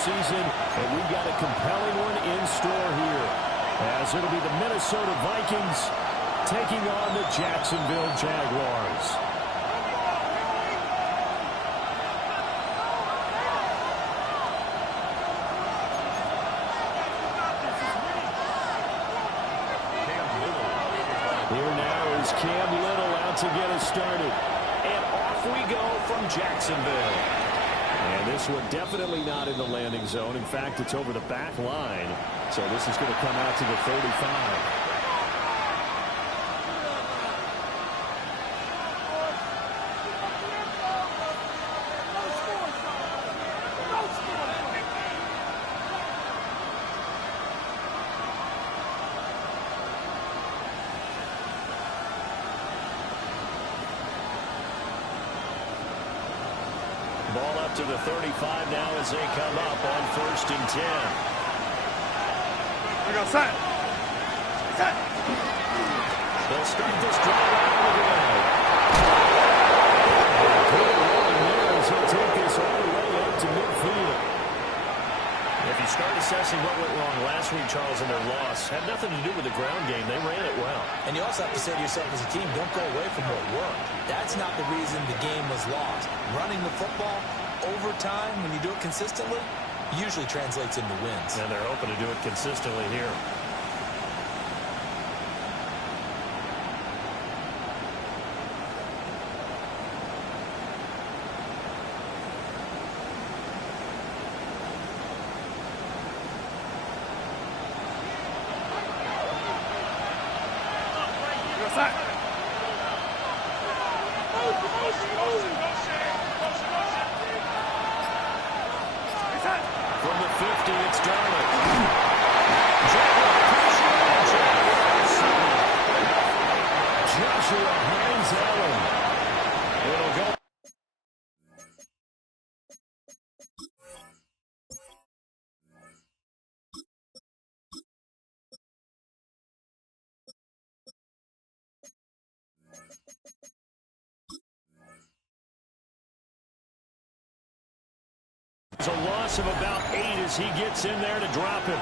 season, and we've got a compelling one in store here, as it'll be the Minnesota Vikings taking on the Jacksonville Jaguars. Here now is Cam Little out to get us started. And off we go from Jacksonville. And this one definitely not in the landing zone. In fact, it's over the back line. So this is going to come out to the 35. Ball up to the 35 now as they come up on 1st and 10. We go set. Set. They'll start this drive out of the way. Good run there as he'll take this all the way up to midfield. If you start assessing what went wrong last week, Charles, in their loss, had nothing to do with the ground game. They ran it well. And you also have to say to yourself as a team, don't go away from what worked. That's not the reason the game was lost. Running the football over time, when you do it consistently, usually translates into wins. And they're hoping to do it consistently here. From the 50, it's Darnold. Joshua Hines Allen. It'll go. There's a loss of about 8 as he gets in there to drop him.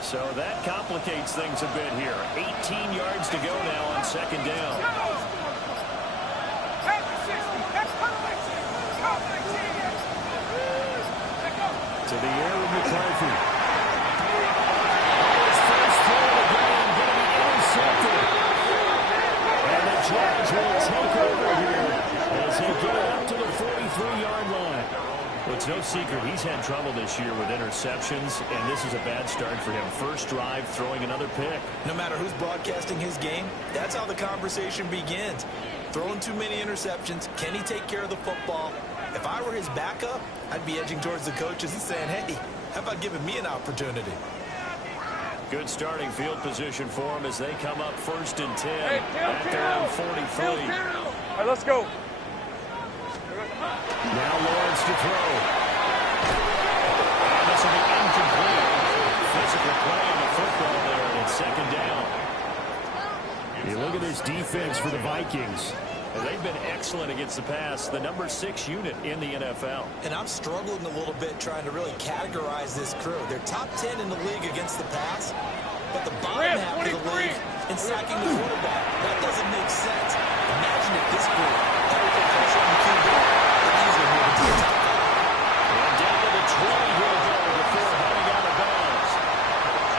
So that complicates things a bit here. 18 yards to go now on 2nd down. To the air with McCarthy. His first throw of the game going to be intercepted. And the Jags will take over here as they get it up to the 43-yard line. Well, it's no secret he's had trouble this year with interceptions, and this is a bad start for him. First drive, throwing another pick. No matter who's broadcasting his game, that's how the conversation begins. Throwing too many interceptions, can he take care of the football? If I were his backup, I'd be edging towards the coaches and saying, hey, how about giving me an opportunity? Good starting field position for him as they come up 1st and 10 at their own 43. All right, let's go. Now Lawrence to throw. And this will be incomplete. Physical play on the football there, and it's 2nd down. You look at this defense for the Vikings. And they've been excellent against the pass, the number 6 unit in the NFL. And I'm struggling a little bit trying to really categorize this crew. They're top 10 in the league against the pass, but the bottom half of the league in sacking the quarterback. That doesn't make sense. Imagine if this group had a pressure on the QB. They'd easily move into the top 5. And down to the 20 he'll go before heading out of bounds.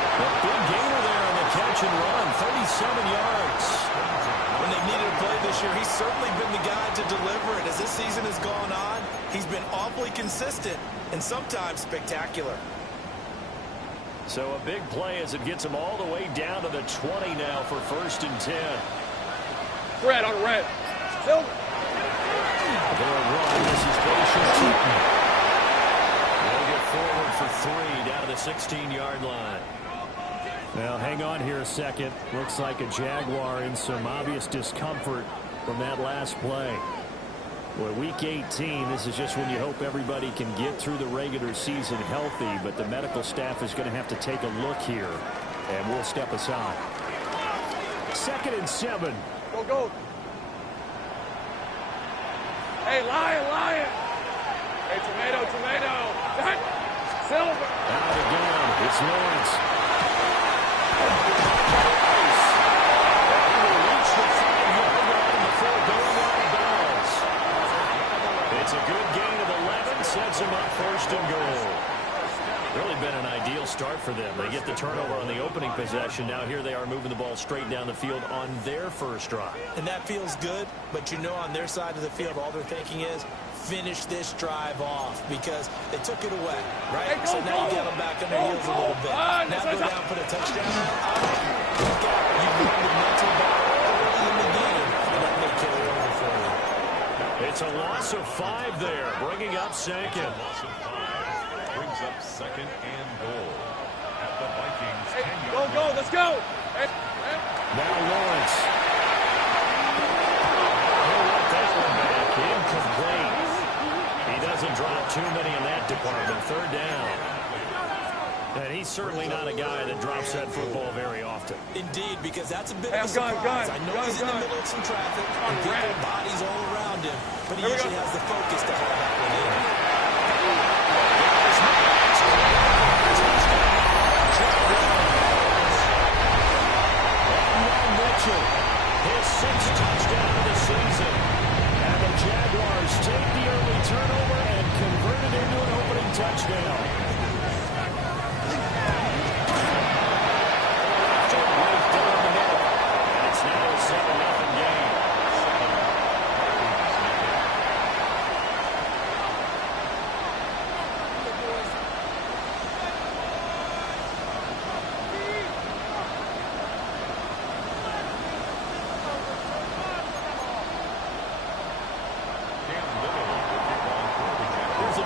A big gainer there on the catch and run, 37 yards. When they needed a play this year, he's certainly been the guy to deliver it. As this season has gone on, he's been awfully consistent and sometimes spectacular. So a big play as it gets him all the way down to the 20 now for 1st and 10. Red on red. Silver. They'll run. This is Goshen. They'll get forward for 3 down to the 16-yard line. Well, hang on here a second. Looks like a Jaguar in some obvious discomfort from that last play. Well, week 18, this is just when you hope everybody can get through the regular season healthy, but the medical staff is going to have to take a look here, and we'll step aside. 2nd and 7. Go, go. Hey, Lion. Hey, tomato. Silver. Out again. It's Lawrence. It's a good gain of 11, sets him up 1st and goal. Really been an ideal start for them. They get the turnover on the opening possession. Now here they are moving the ball straight down the field on their first drive. And that feels good, but you know on their side of the field all they're thinking is finish this drive off because they took it away, right? Hey, so now you get them back on their heels a little bit. Now go down, put a touchdown. Look out. You won the mental battle early in the game, and that may carry over for you. It's a loss of 5 there, bringing up 2nd. Brings up 2nd and goal at the Vikings. Hey, go, let's go. Hey. Now Lawrence. He'll let that one back. Incomplete. He doesn't drop too many in that department. 3rd down. And he's certainly not a guy that drops that football very often. Indeed, because that's a bit Hey, of a surprise. gun. I know he's in the middle of some traffic and people, bodies all around him, but he usually has the focus to haul that one in. Mitchell, his 6th touchdown of the season. And the Jaguars take the early turnover and convert it into an opening touchdown. Right down the middle. And it's now a 7-0 game.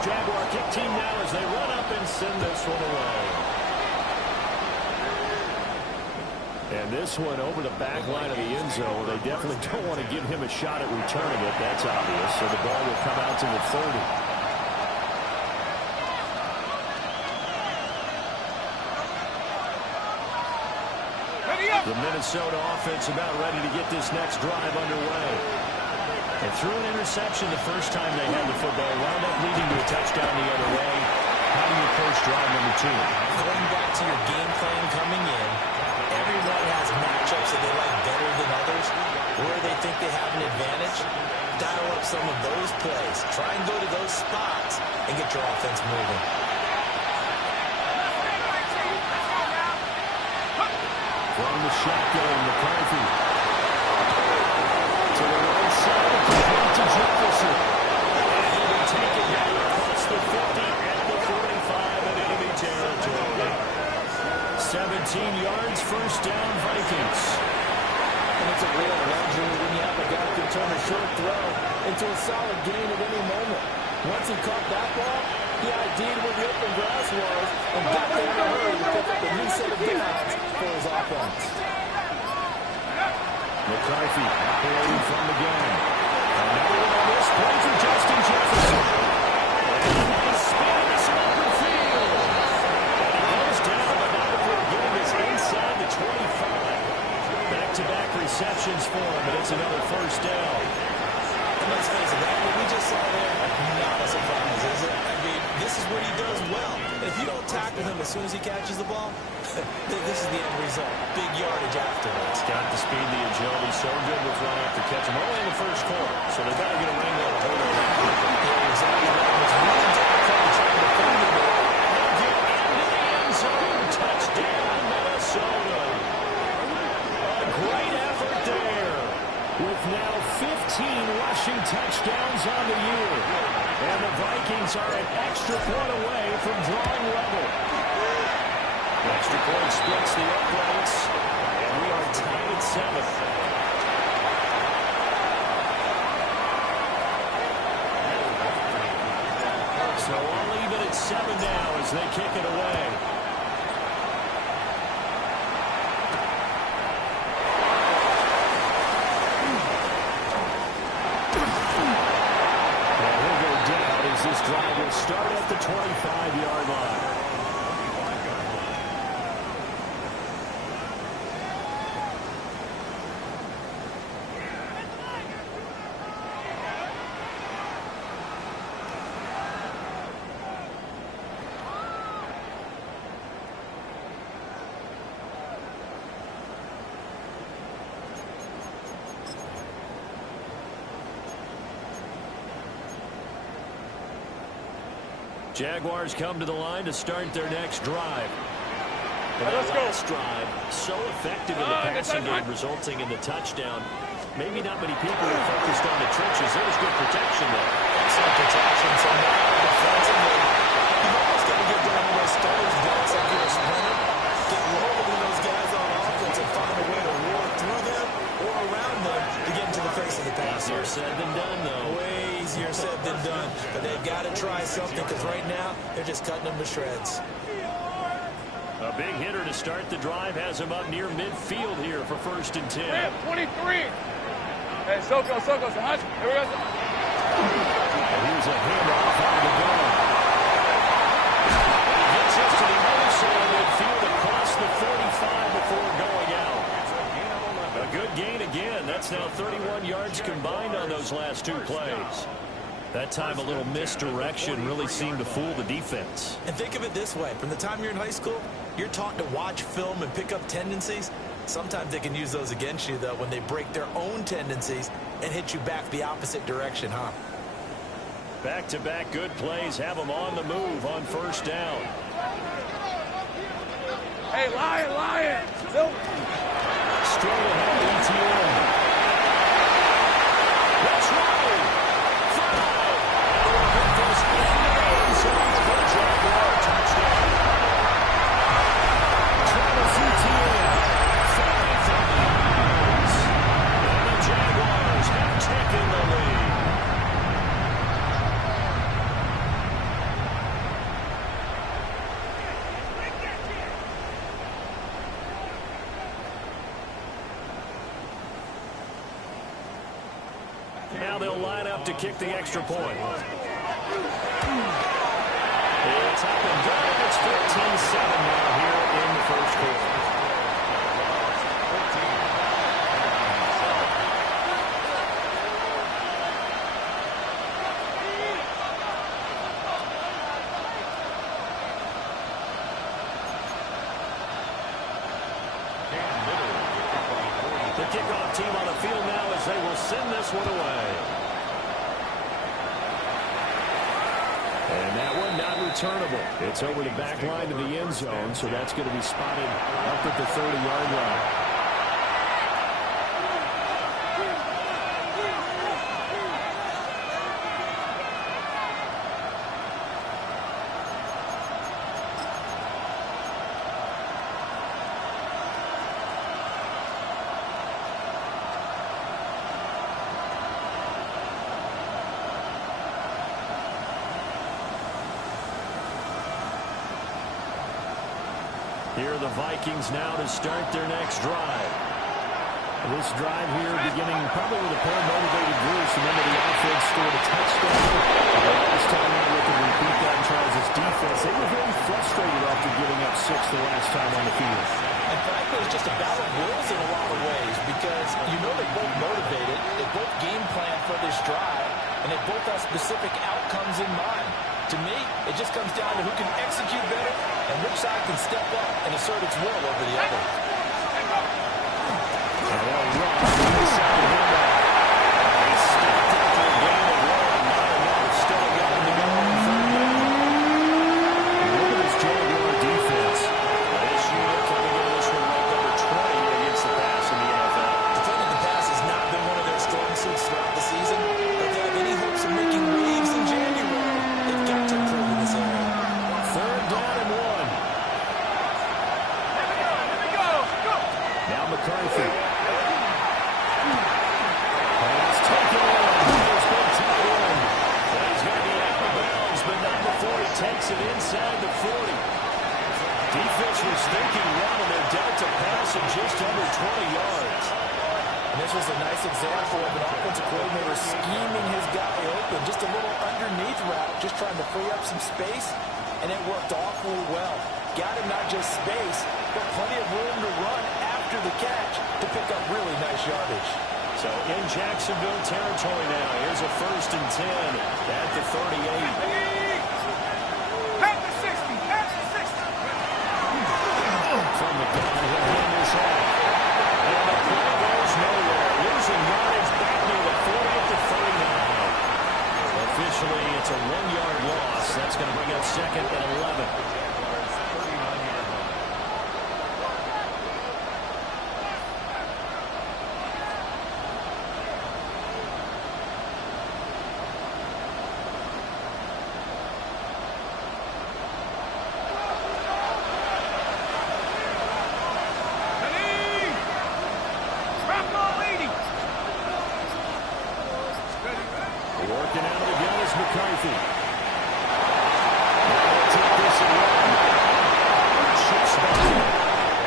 Jaguar kick team now as they run up and send this one away. And this one over the back line of the end zone. They definitely don't want to give him a shot at returning it. That's obvious. So the ball will come out to the 30. The Minnesota offense about ready to get this next drive underway. And threw an interception the first time they had the football. Wound up leading to a touchdown the other way. How do you approach drive number 2? Going back to your game plan coming in, everyone has matchups that they like better than others, where they think they have an advantage. Dial up some of those plays. Try and go to those spots and get your offense moving. From the shotgun, McCarthy. To the right side, complete to Jefferson. And he will take it down across the 50 at the 45 in enemy territory. 17 yards, 1st down, Vikings. And it's a real luxury when you have a guy who can turn a short throw into a solid gain at any moment. Once he caught that ball, he ID'd where the open grass was and got there in a hurry to pick up a new set of downs for his offense. McCarthy operating from the gun. Another one on this play for Justin Jefferson. And a nice spin in this open field. And he goes down, but now before getting this inside the 25. Back-to-back receptions for him, and it's another 1st down. And let's face it, that what we just saw there, not a surprise, is it? I mean, this is what he does well. And if you don't tackle him as soon as he catches the ball, this is the end result. Big yardage afterwards. Got the speed, the agility, so good with run after catch. I'm only in the 1st quarter, so they got to get a wrangle and hold on that. Yeah, exactly. That was really difficult trying to defend him. They'll get into the end zone. Touchdown, Minnesota. A great effort there, with now 15 rushing touchdowns on the year. And the Vikings are an extra point away from drawing level. Extra point splits the uprights, and we are tied at 7. So all even at 7 now as they kick it away. at the 25-yard line. Jaguars come to the line to start their next drive. And that last drive, so effective in the passing game, resulting in the touchdown. Maybe not many people are focused on the trenches. There was good protection there. Excellent protection. So now, defensively, you've almost got to get down to those starters' backs like you're a sprinter. Get rolling with those guys on offense and find a way to roar through them or around them to get into the face of the passer. Easier said than done, though. Way easier said than done. But they've got to try something because right now, they're just cutting them to shreds. A big hitter to start the drive has him up near midfield here for 1st and 10. 23. Hey, Soko, hush. Here we go. And here's a handoff out of the gun. He gets us to the other side of midfield across the 45 before going out. A good gain again. That's now 31 yards combined on those last 2 plays. That time a little misdirection really seemed to fool the defense. And think of it this way. From the time you're in high school, you're taught to watch film and pick up tendencies. Sometimes they can use those against you, though, when they break their own tendencies and hit you back the opposite direction, huh? Back-to-back good plays have them on the move on 1st down. Hey, Lion. Silver. Straight ahead, ETN. That's right. Now they'll line up to kick the extra point. It's up and good. It's 14-7 now here in the 1st quarter. The kickoff team on the field now as they will send this one away. And that one not returnable. It's over the back line to the end zone, so that's going to be spotted up at the 30-yard line. Here are the Vikings now to start their next drive. This drive here beginning probably with a pair of motivated groups. Remember, the offense scored a touchdown. The last time they were looking to repeat that in Charles' defense, they were very frustrated after giving up 6 the last time on the field. And frankly, it's just a battle of wills in a lot of ways because you know they both motivated, they both game plan for this drive, and they both have specific outcomes in mind. To me, it just comes down to who can execute better and which side can step up and assert its will over the other. And they'll run inside the window. They stopped after a gain of 1. Not enough. Still got him to go on 3rd down. Look at this Jaguar defense. This unit coming into this one ranked number 20 against the pass in the NFL. Defending the pass has not been one of their strong suits throughout the season, but they have any hopes of making waves in January. They've got to improve in this area. 3rd down and 1. Now McCarthy. Pass taken in. Here's been tight end. He's going to be out of bounds, but not before he takes it inside the 40. Defense was thinking run, and they're dealt to pass of just under 20 yards. And this was a nice example of an offensive coordinator scheming his guy open. Just a little underneath route, just trying to free up some space, and it worked awfully well. Got him not just space, but plenty of room to run after the catch to pick up really nice yardage. So in Jacksonville territory now, here's a 1st and 10 at the 38. From the gun, he'll hand this off. And the play goes nowhere. Losing yardage back near the 40 at the 39. Officially, it's a 1-yard loss. That's going to bring up 2nd and 11. Working out of the gun is McCarthy. Now they'll take this away. Chips back.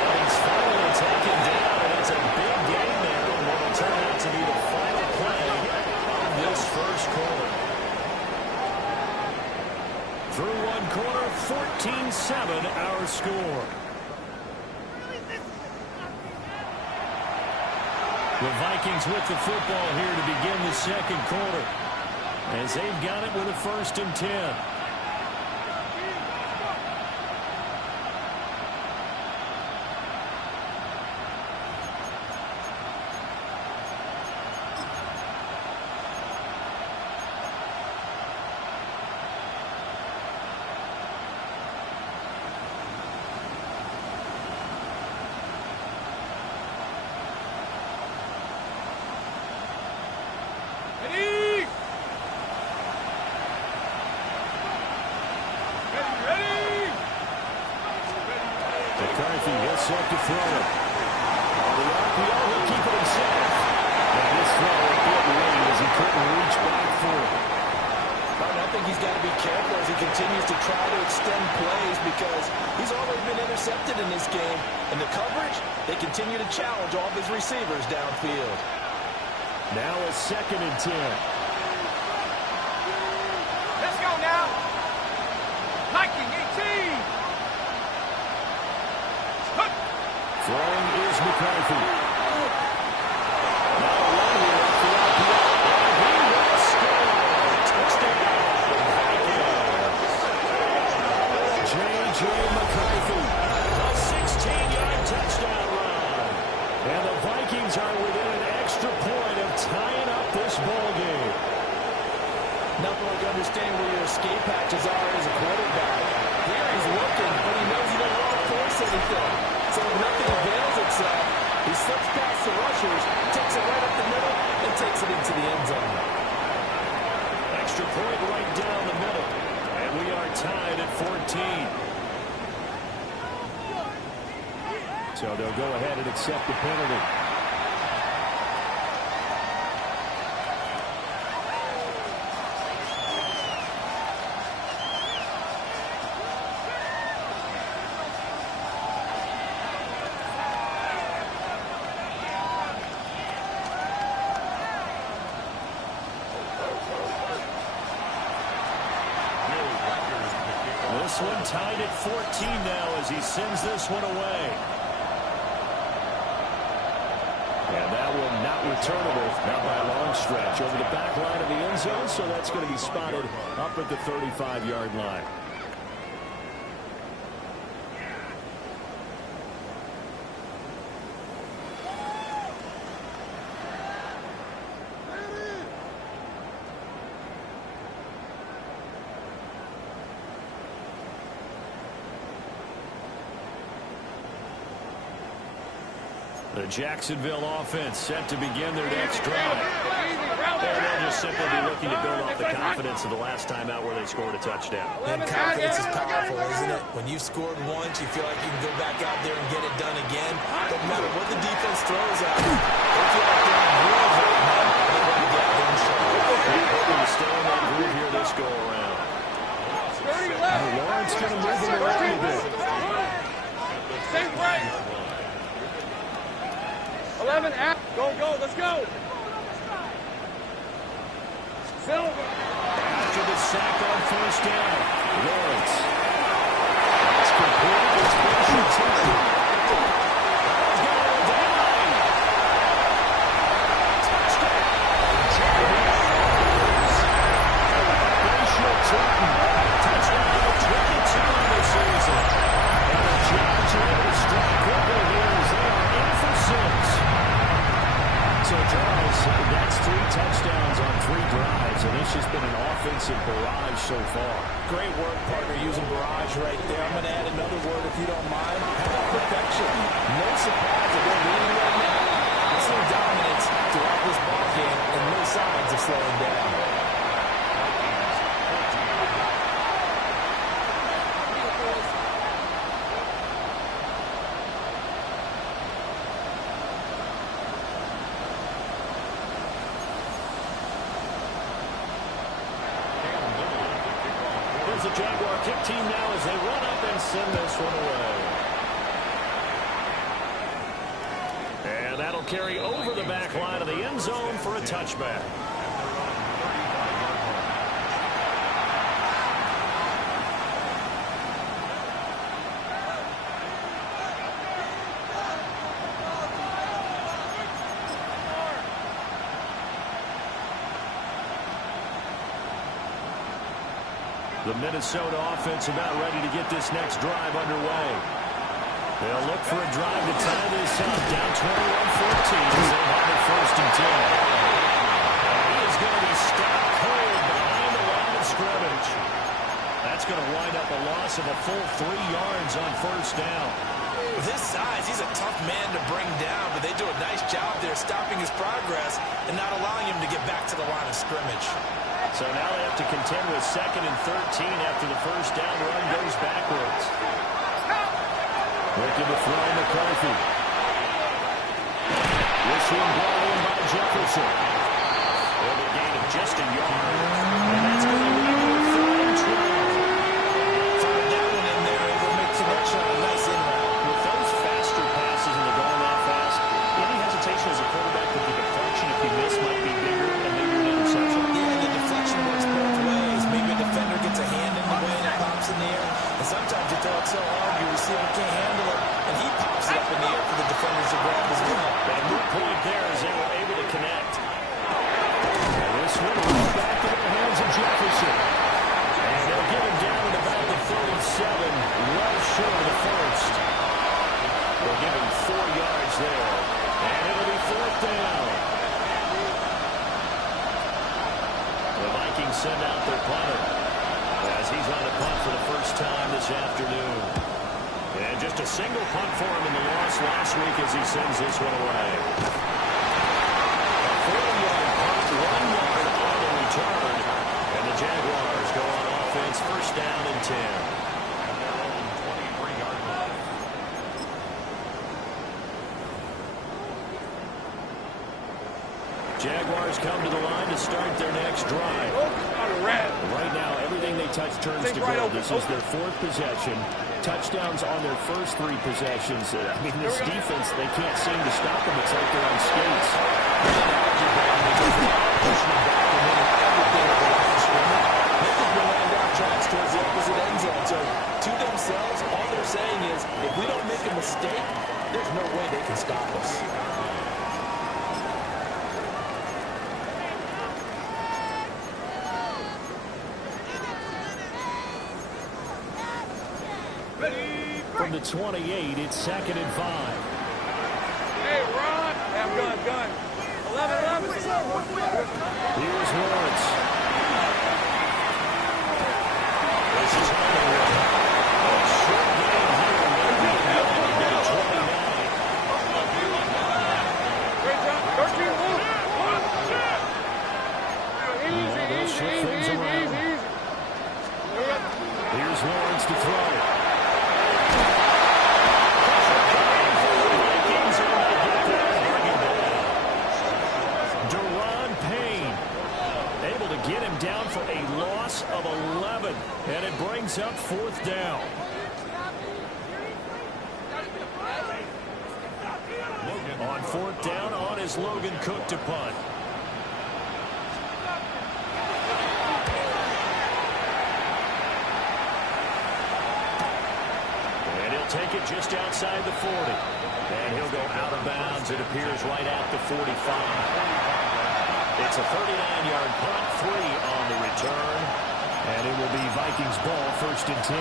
And he's finally taken down, and it's a big gain there, and what will turn out to be the final play of this 1st quarter. Through 1 quarter, 14-7 our score. The Vikings with the football here to begin the 2nd quarter, as they've got it with a 1st and 10. McCarthy gets set to throw it. On the RPO, he'll keep it himself. And this throw a bit late as he couldn't reach back for it. I think he's got to be careful as he continues to try to extend plays because he's already been intercepted in this game. And the coverage, they continue to challenge all of his receivers downfield. Now a 2nd and 10. Let's go now. Viking 18. Throwing is McCarthy. Now a run here off the RPO. And he will score. Touchdown. J.J. McCarthy. A 16-yard touchdown run. And the Vikings are within an extra point of tying up this ball game. Nothing like understanding where your escape hatches are as a quarterback. Here he's looking, but he knows he doesn't want to force anything. So if nothing avails itself, he slips past the rushers, takes it right up the middle, and takes it into the end zone. Extra point right down the middle. And we are tied at 14. So they'll go ahead and accept the penalty. This one tied at 14 now as he sends this one away. And that one not returnable, not by a long stretch, over the back line of the end zone, so that's going to be spotted up at the 35-yard line. The Jacksonville offense set to begin their next drive. And they'll just simply be looking to build off the confidence of the last time out where they scored a touchdown. And confidence is powerful, isn't it? When you've scored once, you feel like you can go back out there and get it done again. Doesn't matter what the defense throws at you. They feel like they're in groove right now. They're ready to get out there and show it. They're hoping to stay in that groove here this go around. Lawrence going to move him around a bit. Stay right. 11 out. Go, let's go. Silver. After the sack on first down, Lawrence. That's complete. It's Frazier Turton. Touchdown, 22 on the season. And the Jags are able to strike quickly here as they are in for 6. So, Charles, that's 3 touchdowns on 3 drives, and it's just been an offensive barrage so far. Great work, partner, using barrage right there. I'm going to add another word, if you don't mind. How about perfection? No surprise that they're leading right now. I've seen dominance throughout this ball game and no signs of slowing down. The Jaguar kick team now as they run up and send this one away. And that'll carry over the back line of the end zone for a touchback. The Minnesota offense about ready to get this next drive underway. They'll look for a drive to tie this up. Down 21-14 as they have it 1st and 10. And he is going to be stopped cold behind the line of scrimmage. That's going to wind up a loss of a full 3 yards on 1st down. With his size, he's a tough man to bring down, but they do a nice job there stopping his progress and not allowing him to get back to the line of scrimmage. So now they have to contend with 2nd and 13 after the 1st down run goes backwards. Looking to throw McCarthy. This one brought in by Jefferson. Well, the gain of just a yard. And that's going to lead to a 3rd and 12. Fired that one in there, able to make connection on a nice in route. With those faster passes and they're going that fast, any hesitation as a quarterback that the deflection, if you miss, might be bigger and maybe an interception? Yeah, the deflection works both ways. Maybe a defender gets a hand in the way and it pops in the air. And sometimes you throw it so hard your receiver can't handle it, and he pops it up in the air for the defenders to grab as well. But a good point there as they were able to connect. And this one right back into the hands of Jefferson. And they'll get him down at about the 37, well short of the 1st. They'll give him 4 yards there. And it'll be 4th down. The Vikings send out their punter as he's on a punt for the first time this afternoon. And just a single punt for him in the loss last week as he sends this one away. A 4-yard punt, 1 yard on the return. And the Jaguars go on offense, 1st down and 10. And their own 23-yard line. Jaguars come to the line to start their next drive. Right now, everything they touch turns to gold. This is their 4th possession. Touchdowns on their first 3 possessions. I mean, this defense, they can't seem to stop them. It's like they're on skates. Tracks towards the opposite end zone. So, to themselves, all they're saying is, if we don't make a mistake, there's no way they can stop us. From the 28, it's 2nd and 5. Hey, Ron. Hey, I'm gun. 11. Here's Lawrence. This is Hunter. A short game here. Maybe a 29. Great job. 13, move. Easy. Here's Lawrence to throw. Get him down for a loss of 11, and it brings up 4th down. On 4th down on his Logan Cook to punt. And he'll take it just outside the 40. And he'll go out of bounds. It appears right at the 45. It's a 39-yard punt, 3 on the return. And it will be Vikings ball, 1st and 10.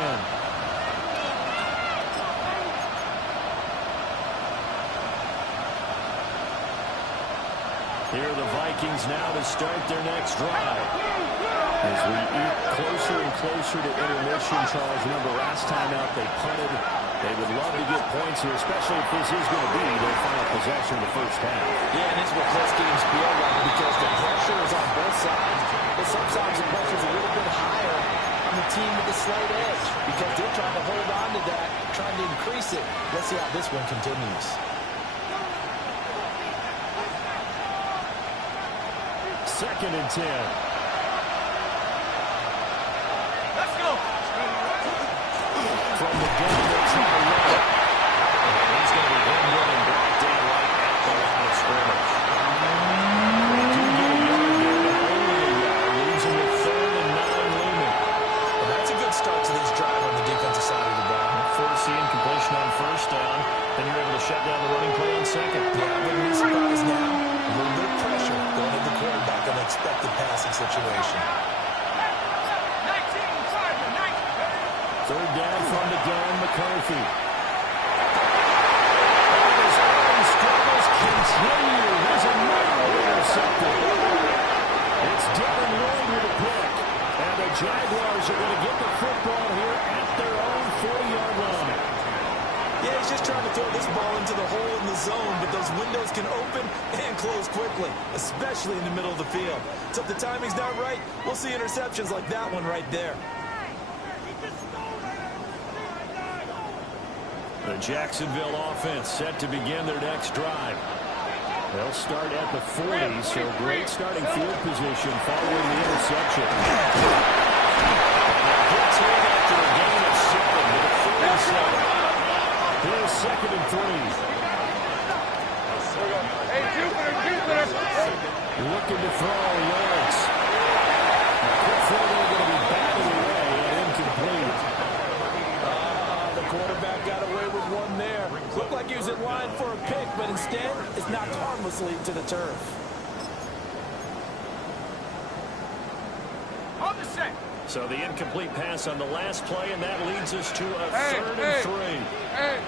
Here are the Vikings now to start their next drive. As we eat closer and closer to intermission, Charles, remember last time out they punted. They would love to get points here, especially if this is going to be their final possession of the first half. Yeah, and this is what close games feel like because the pressure is on both sides. But sometimes the pressure is a little bit higher on the team with the slight edge because they're trying to hold on to that, trying to increase it. Let's see how this one continues. 2nd and 10. Let's go. From the gun, they'll try to run it. And he's going to be hemmed in and brought down right at the line of scrimmage. They do get a yard there, but only a yard. Leaves him with 3rd and 9 looming. Well, that's a good start to this drive on the defensive side of the ball. Force the incompletion on 1st down. Then you're able to shut down the running play on 2nd. Yeah, wouldn't be surprised now. A little bit of pressure going at the quarterback in an expected passing situation. 3rd down from the gun, McCarthy. And his early struggles continue. There's another intercepted. It's Devin Lloyd with a pick. And the Jaguars are going to get the football here at their own 40-yard line. Yeah, he's just trying to throw this ball into the hole in the zone, but those windows can open and close quickly, especially in the middle of the field. So if the timing's not right, we'll see interceptions like that one right there. The Jacksonville offense set to begin their next drive. They'll start at the 40, so great starting field position following the interception. And they'll get to it after a gain of 7 with a 47. Here's 2nd and 3. Hey, Jupiter. Looking to throw Lawrence. Quick throw there going to be batted away and incomplete. The quarterback got away with one there. Looked like he was in line for a pick, but instead it's knocked harmlessly to the turf. On the set. So the incomplete pass on the last play, and that leads us to a 3rd and 3. Hey.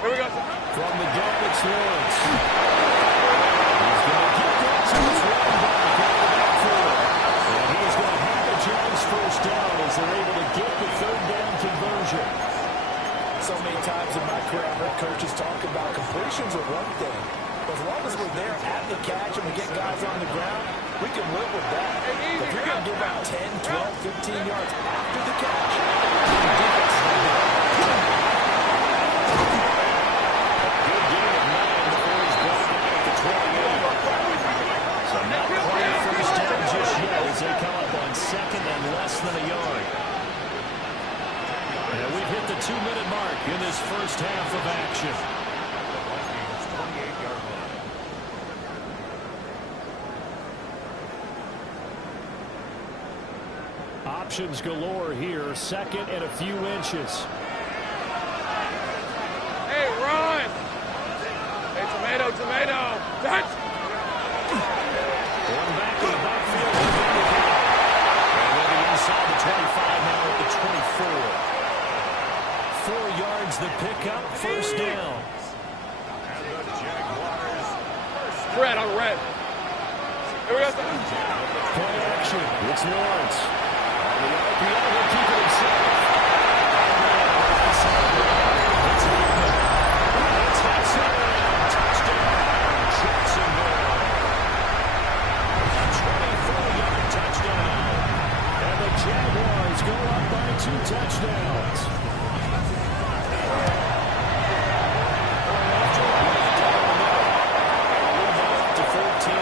Here we go. From the gun, it's Lawrence. He's going to get that to his running back out of the backfield. And he's going to have the Giants 1st down as they're able to get the 3rd down conversion. So many times in my career, I've heard coaches talk about completions are one thing. But as long as we're there at the catch and we get guys on the ground, we can live with that. But if you're going to give out 10, 12, 15 yards after the catch, the defense is going to be good gain of 9 before he's brought down at the 28. So not quite a 1st down just yet as they come up on 2nd and less than a yard. And we've hit the 2-minute mark in this first half of action. Options galore here. 2nd and a few inches. Hey, run. Hey, tomato. Touch. Going back to the backfield. And they'll be inside the 25 now at the 24. 4 yards the pickup. 1st down. And the Jaguars. Red on red. Here we go. Play action. It's Lawrence. On the RPO, he'll keep it himself. It's Hickman. It's Hudson. Touchdown. Jacksonville. 24-yard touchdown. And the Jaguars go up by 2 touchdowns. To 14.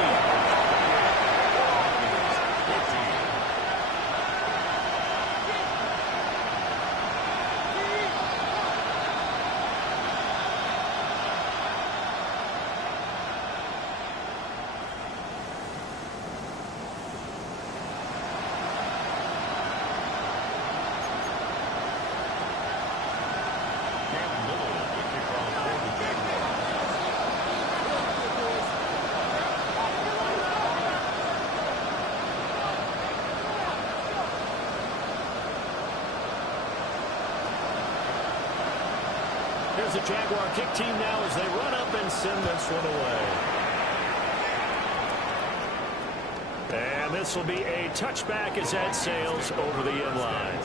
is the Jaguar kick team now as they run up and send this one away. And this will be a touchback as that sails over the end line.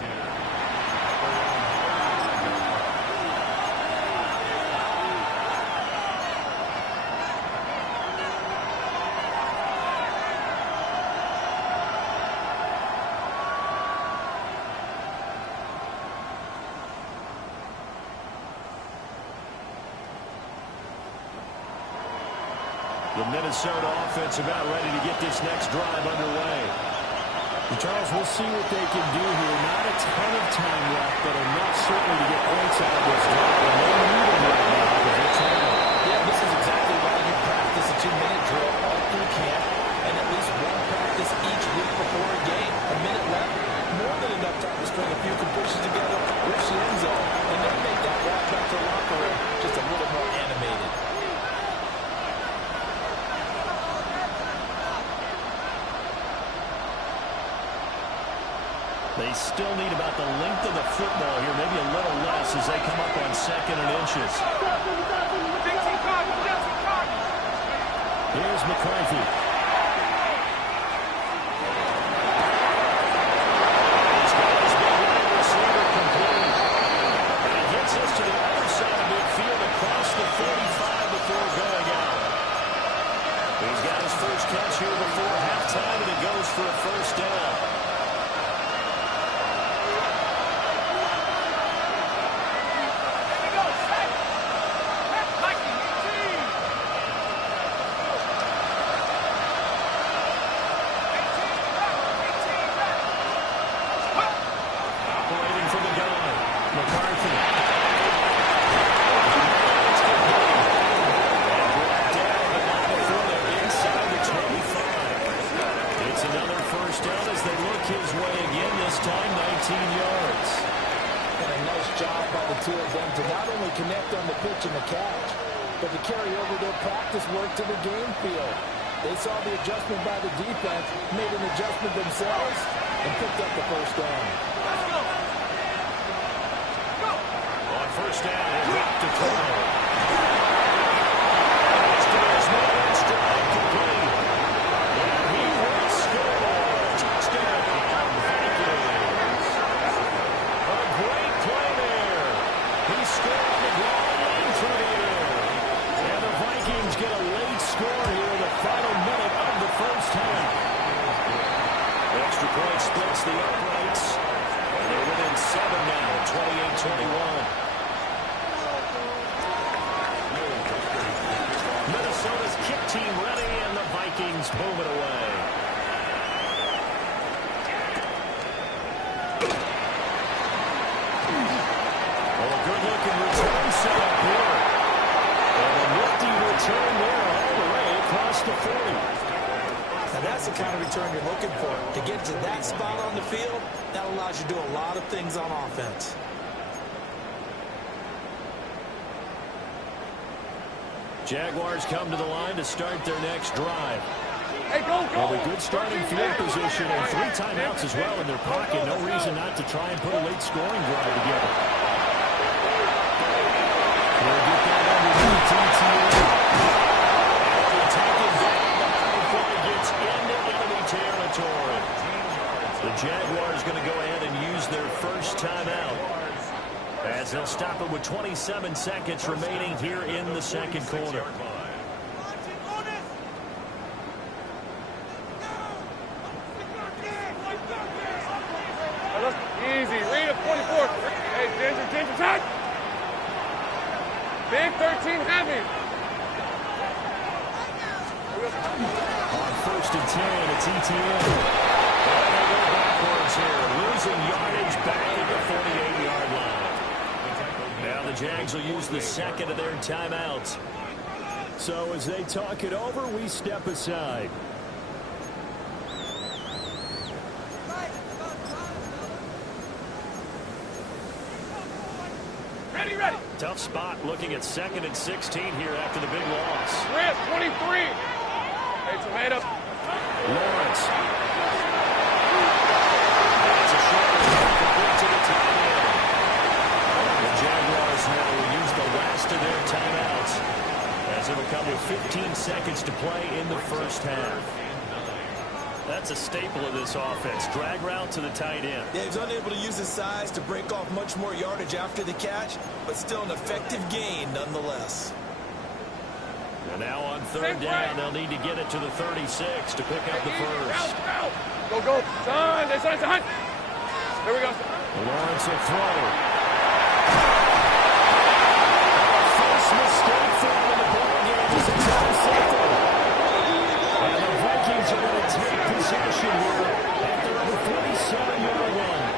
The Minnesota offense about ready to get this next drive underway. And Charles, we'll see what they can do here. Not a ton of time left, but enough certainly to get points out of this drive. And they need them right now because they're trying. Yeah, this is exactly why you practice a 2-minute drill all through camp and at least one practice each week before a game. A minute left, more than enough time to string a few completions together, reach the end zone, and then make that walk back to the locker room just a little more animated. They still need about the length of the football here, maybe a little less as they come up on 2nd and inches. Here's McCarthy. He's got his big wide receiver complete. And he gets us to the other side of midfield across the 45 before going out. He's got his first catch here before halftime, and it goes for a first down. Two of them to not only connect on the pitch and the catch, but to carry over their practice work to the game field. They saw the adjustment by the defense, made an adjustment themselves, and picked up the first down. On first down, he'll drop to throw. Point splits the uprights, and they're within 7 now, 28-21. Minnesota's kick team ready, and the Vikings boom it away. Oh, a good-looking return set up here. And a nifty return there all the way across the 40. Now that's the kind of return you're looking for. To get to that spot on the field, that allows you to do a lot of things on offense. Jaguars come to the line to start their next drive. Hey, go! Well, a good starting field position and 3 timeouts as well in their pocket. No reason not to try and put a late scoring drive together. We'll get that underneath TTA. Territory. The Jaguars going to go ahead and use their first timeout as they'll stop it with 27 seconds remaining here in the second quarter. Easy. Read it, 24. Hey, Ginger, touch. Big 13 heavy. On 1st and 10, it's ETN. And they go backwards here, losing yardage back at the 48-yard line. Now the Jags will use the second of their timeouts. So as they talk it over, we step aside. Ready. Tough spot looking at 2nd and 16 here after the big loss. Rip, 23. Hey, tomato. Lawrence. That's a short one complete to the tight end. The Jaguars now will use the last of their timeouts, as it'll come with 15 seconds to play in the first half. That's a staple of this offense. Drag route to the tight end. Yeah, he's unable to use his size to break off much more yardage after the catch, but still an effective gain nonetheless. And now on third down, they'll need to get it to the 36 to pick up the first. Go, go. Son, there's Son. There we go. Lawrence will throw. First mistake for him in the ballgame is intercepted. And the Vikings are going to take possession here at their own 47-yard line.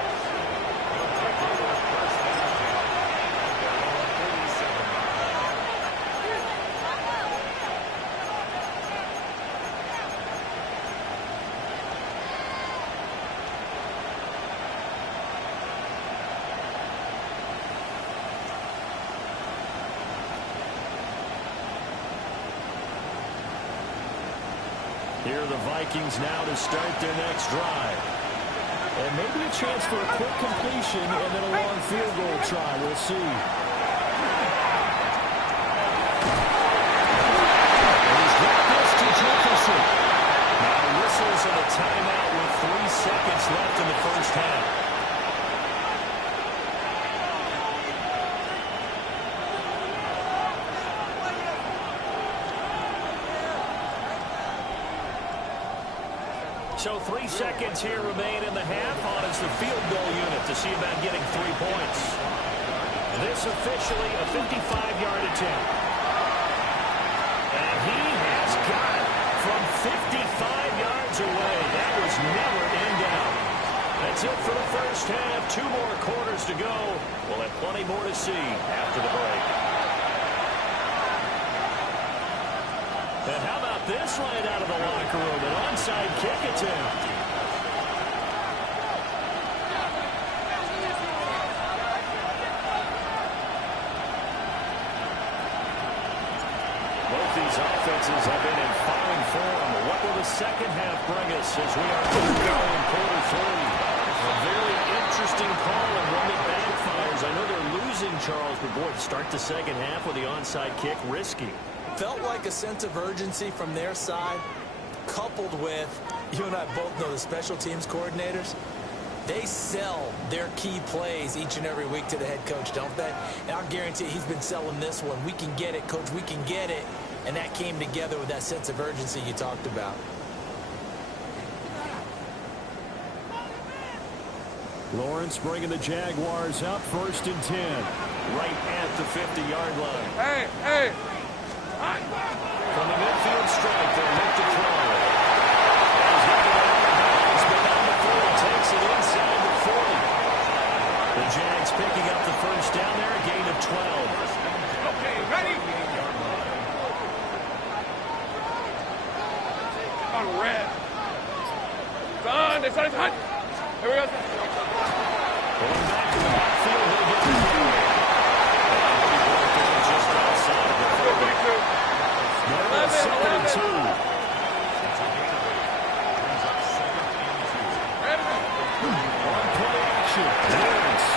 Here are the Vikings now to start their next drive. And maybe a chance for a quick completion and then a long field goal try. We'll see. And he's got this to Jefferson. Now whistles and a timeout with 3 seconds left in the first half. So 3 seconds here remain in the half on as the field goal unit to see about getting 3 points. This officially a 55-yard attempt. And he has got it from 55 yards away. That was never in doubt. That's it for the first half. 2 more quarters to go. We'll have plenty more to see after the break. And how about this right out of the locker room? An onside kick attempt. Both these offenses have been in fine form. What will the second half bring us as we are in quarter 3? A very interesting call and one that backfires. I know they're losing, Charles, but boy, to start the second half with the onside kick, risky. Felt like a sense of urgency from their side, coupled with, you and I both know the special teams coordinators, they sell their key plays each and every week to the head coach, don't they? And I'll guarantee he's been selling this one. We can get it, coach, we can get it. And that came together with that sense of urgency you talked about. Lawrence bringing the Jaguars up 1st and 10. Right at the 50-yard line. Hey, hey. From the midfield strike, they'll look to throw. He's been on the field, takes it inside the 40. The Jags picking up the first down there, a gain of 12. Okay, ready? On red. Son, there's Son. Here we go. Going back to the backfield, they'll get the throw. Just outside of the 40. Now 2nd and 2. On play action. Lawrence.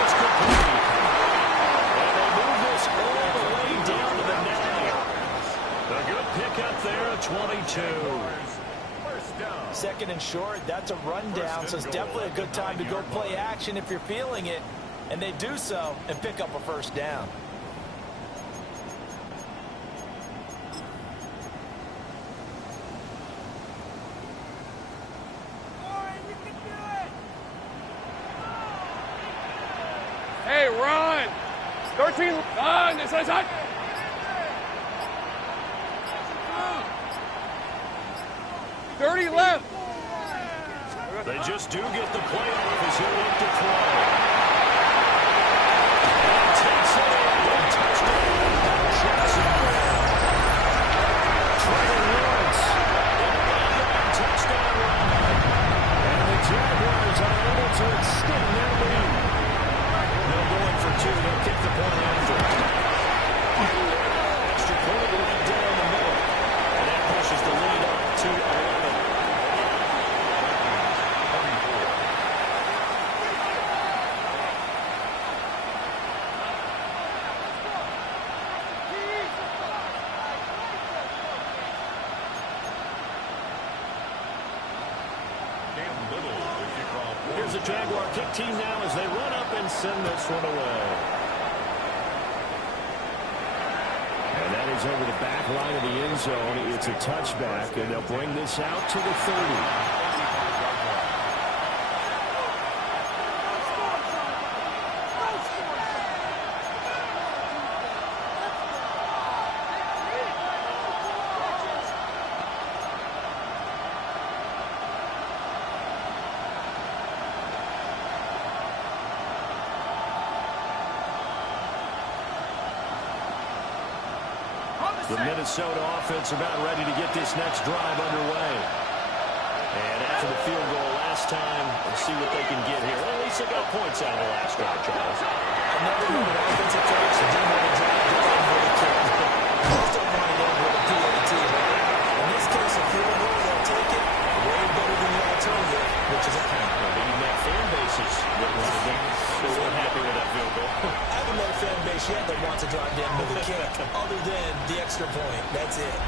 It's complete. And they move this all the way down to the 9. A good pickup there at 22. 2nd and short, that's a rundown, so it's definitely a good time to go play action if you're feeling it. And they do so and pick up a first down. Hey, run. 13. Son, there's Son. Left. They just do get the play off as he'll look to throw. And takes it in. Touchdown. Jacksonville. Trevor Lawrence. Touchdown run. And the Jaguars are able to extend their lead. They'll go in for 2. They'll kick the point after. Extra point right down the middle. And that pushes the lead up to 11. the Jaguar kick team now as they run up and send this one away. And that is over the back line of the end zone. It's a touchback, and they'll bring this out to the 30. The Minnesota offense about ready to get this next drive underway. And after the field goal last time, let's see what they can get here. Well, at least they got points out of the last drive, Charles. Another one of offensive coach that didn't want to drive down with a kick. Most don't want to go with a PAT. In this case, a field goal, they'll take it way better than the alternative, which is a punt. Even that fan bases still weren't happy with that field goal. I haven't met a fan base yet that wants to drive down with a kick, other than the extra point. That's it.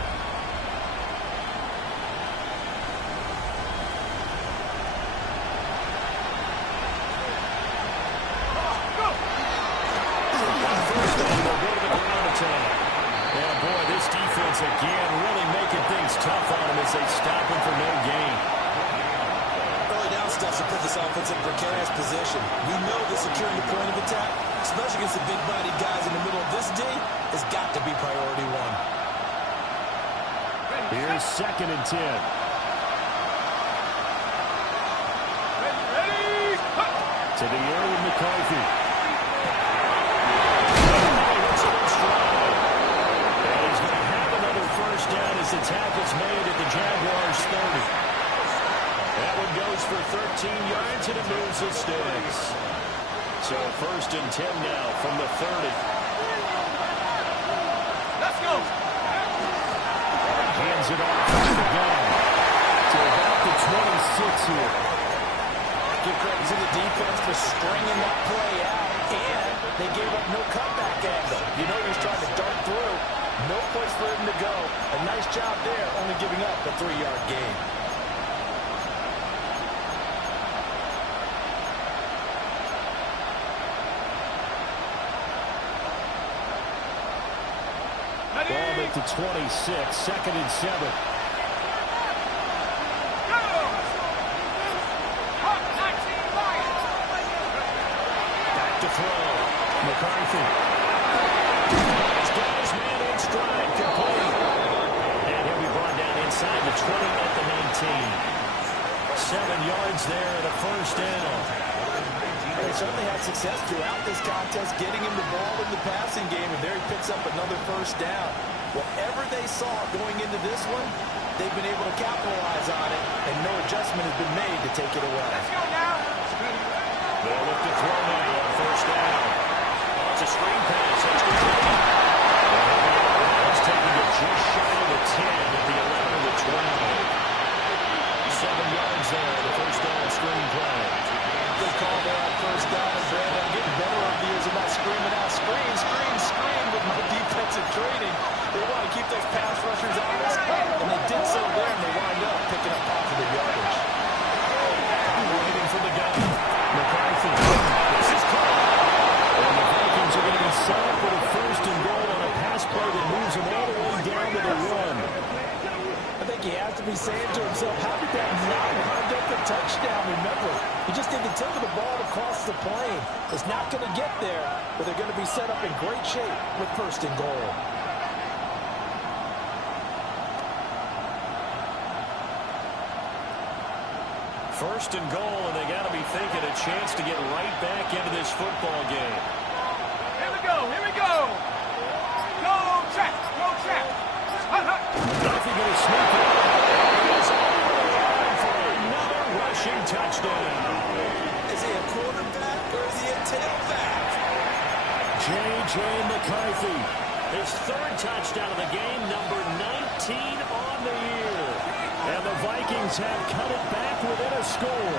Again, really making things tough on him as they stop him for no gain. Early down stuff to put this offense in a precarious position. We know that securing the point of attack, especially against the big-bodied guys in the middle of this D, has got to be priority one. Here's 2nd and 10. Ready? To the air with McCarthy. First down as the tackle's made at the Jaguars 30. That one goes for 13 yards and it moves the sticks. So 1st and 10 now from the 30. Let's go. Hands it off to the gun. To about the 26 here. Give credit to the defense for stringing that play out, and they gave up no comeback angle. You know he was trying to dart through. No place for him to go. A nice job there, only giving up a 3-yard gain. Ball at the 26, 2nd and 7. Back to throw. McCarthy. Stride complete. And he'll be brought down inside the 20 at the 19. 7 yards there at a 1st down. They certainly had success throughout this contest, getting him the ball in the passing game, and there he picks up another 1st down. Whatever they saw going into this one, they've been able to capitalize on it, and no adjustment has been made to take it away. Let's go now. They'll look to throw now on 1st down. It's a screen pass. That's good. Taking it just shy of the 10 at the 11 of the 12. 7 yards there, the 1st down screen play. Good call there on 1st down, and Brad, I'm getting better over the years about screaming out, scream, scream, scream with no defensive training. They want to keep those pass rushers honest, and they did so there, and they wind up picking up positive yardage. Waiting for the gun. McCarthy. This is caught. And the Vikings are going to be set up with a 1st and goal on a pass play that moves them all the way down to the 1. I think he has to be saying to himself, how did that not wind up a touchdown? Remember, you just need the tip of the ball to cross the plane. It's not going to get there, but they're going to be set up in great shape with 1st and goal. First and goal, and they got to be thinking a chance to get right back into this football game. Here we go. Here we go. Go check. Go check. Nothing going to sneak it. He's on the line for another rushing touchdown. Is he a quarterback or is he a tailback? J.J. McCarthy, his 3rd touchdown of the game, number 19 on the year. And the Vikings have cut it back within a score.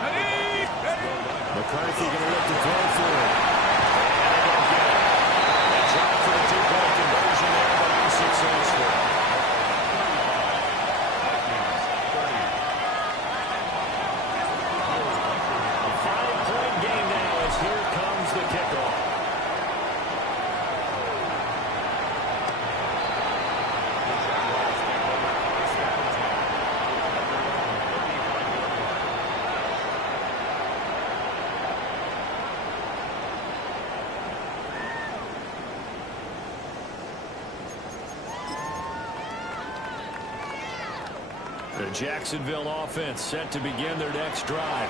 Ready? Ready. McCarthy going to look to throw for it. And they don't get it. They try for the 2-point conversion there, but unsuccessful. The Jacksonville offense set to begin their next drive.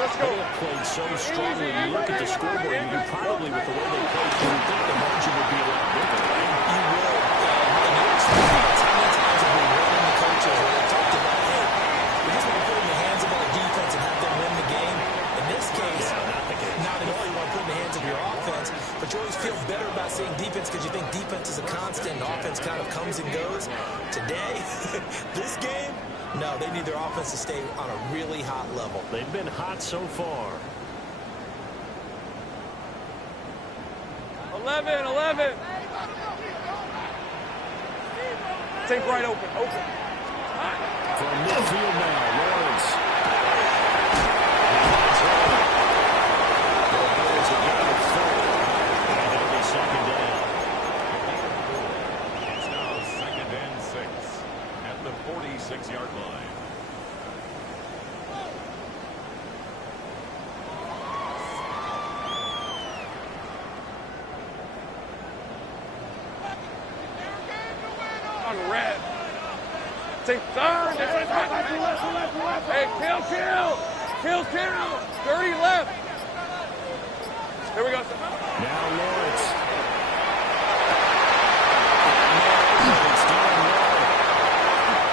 Let's go. They have played so strongly. You look at the scoreboard, you can probably, with the way they played, you would think the margin would be a lot bigger, right? You will. And you experience how many times have we run in the coaches where they talked about, hey, we just want to put it in the hands of our defense and have them win the game. In this case, not at all. You want to put it in the hands of your offense, but you always feel better about saying defense because you think defense is a constant and offense kind of comes and goes. Today, this game, no, they need their offense to stay on a really hot level. They've been hot so far. 11. Take right open. From midfield now, Lawrence. There's a gain of 4. And it'll be second down. It's now 2nd and 6 at the 46-yard line. On red. Take third. Hey, kill. 30 left. Here we go. Now Lawrence. It's down low.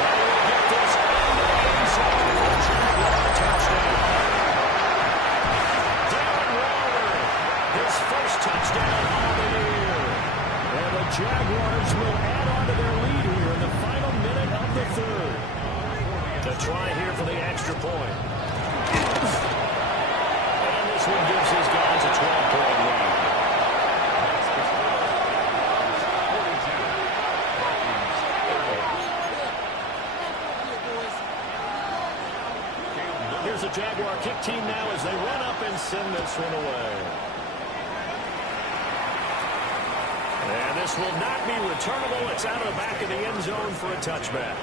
And he will get this in the end zone for a Jaguar touchdown. Darren Waller, his first touchdown on the year. And the Jaguars will add on to their lead here in the final minute of the third. To try here for the extra point. And this one gives his guys a 12-point lead. Here's the Jaguar kick team now as they run up and send this one away. And this will not be returnable. It's out of the back of the end zone for a touchback.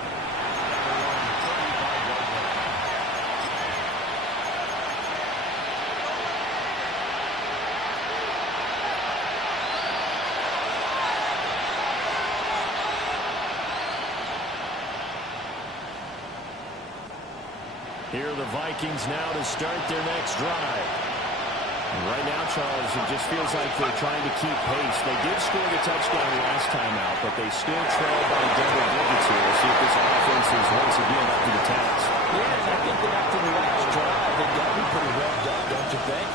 Here are the Vikings now to start their next drive. And right now, Charles, it just feels like they're trying to keep pace. They did score the touchdown last time out, but they still trail by double digits here. We'll see if this offense is once again up to the task. Yeah, I think that after the last drive, they got me pretty revved up, don't you think?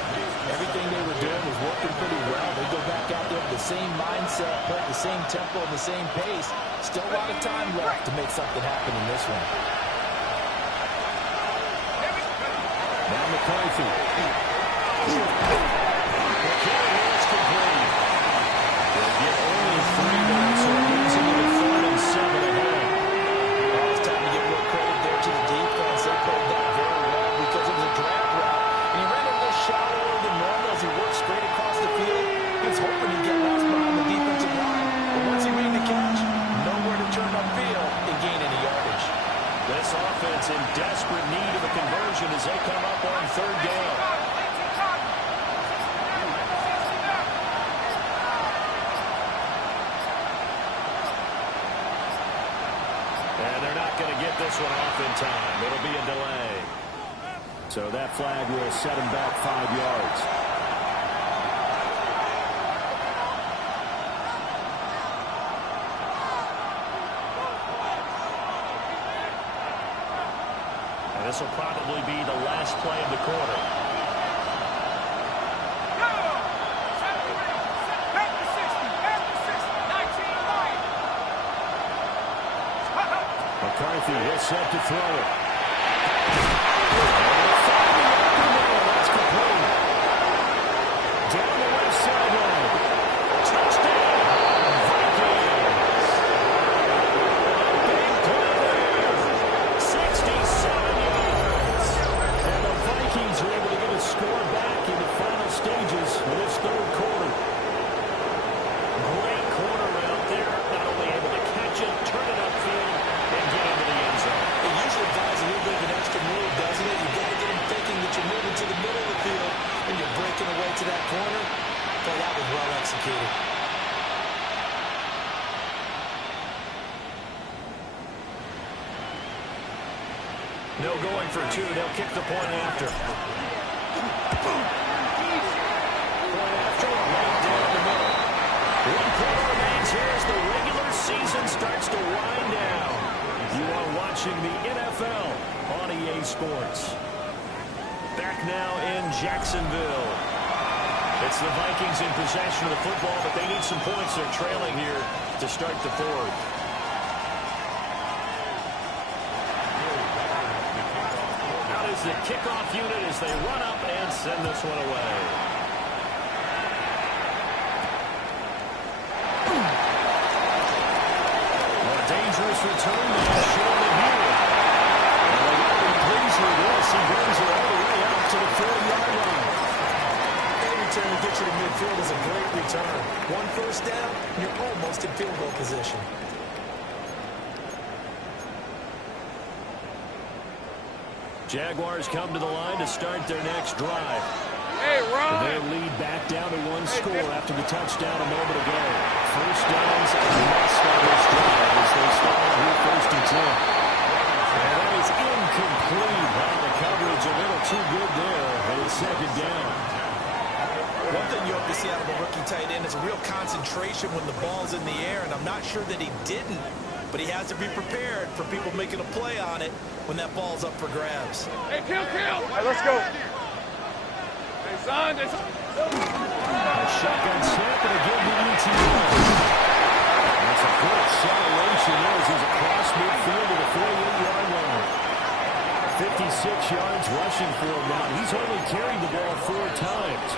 Everything they were doing was working pretty well. They go back out there with the same mindset, play at the same tempo, and the same pace. Still a lot of time left to make something happen in this one. Now McCarthy. The carry is complete. They'll get only 3 minutes, so it leads them to the 3rd and 7 ahead. Well, it's time to give a little credit there to the defense. They played that very well because it was a drag route. And he ran it a little shallower than normal as he worked straight across the field. He was hoping he'd get lost behind the defensive line. But once he made the catch, nowhere to turn upfield and gain any yardage. This offense in desperate need of a conversion as they come up on 3rd down. And they're not going to get this one off in time. It'll be a delay. So that flag will set him back 5 yards. And this will probably be the last play of the quarter. McCarthy is set to throw it. That's complete. Down the left sideline. Touchdown, Vikings. Big play there. 67 yards. And the Vikings are able to get a score back in the final stages of this 3rd quarter. Great corner out there. Not only able to catch it, turn it upfield, and get into the end zone. It usually buys a little bit of an extra move No going for two. They'll kick the point after. Point after, right down the middle. 1 quarter remains here as the regular season starts to wind down. You are watching the NFL on EA Sports. Back now in Jacksonville. It's the Vikings in possession of the football, but they need some points. They're trailing here to start the fourth. Out is the kickoff unit as they run up and send this one away. A dangerous return man surely here. And they got to be pleased with this. He brings it all the way out to the 40-yard line. Return to get you to midfield is a great return. 1 first down, you're almost in field goal position. Jaguars come to the line to start their next drive. Hey, Ron! Their lead back down to 1 score after the touchdown a moment ago. First downs a must on this drive as they start here 1st and 10. And that is incomplete on the coverage. A little too good there, and it's 2nd down. One thing you hope to see out of a rookie tight end is a real concentration when the ball's in the air, and I'm not sure that he didn't, but he has to be prepared for people making a play on it when that ball's up for grabs. Hey, kill! All right, let's go. Hey, son. A shotgun snap and again the ETA. That's a good acceleration there as he's across midfield to the 48-yard line. 56 yards rushing for him now. He's only carried the ball 4 times.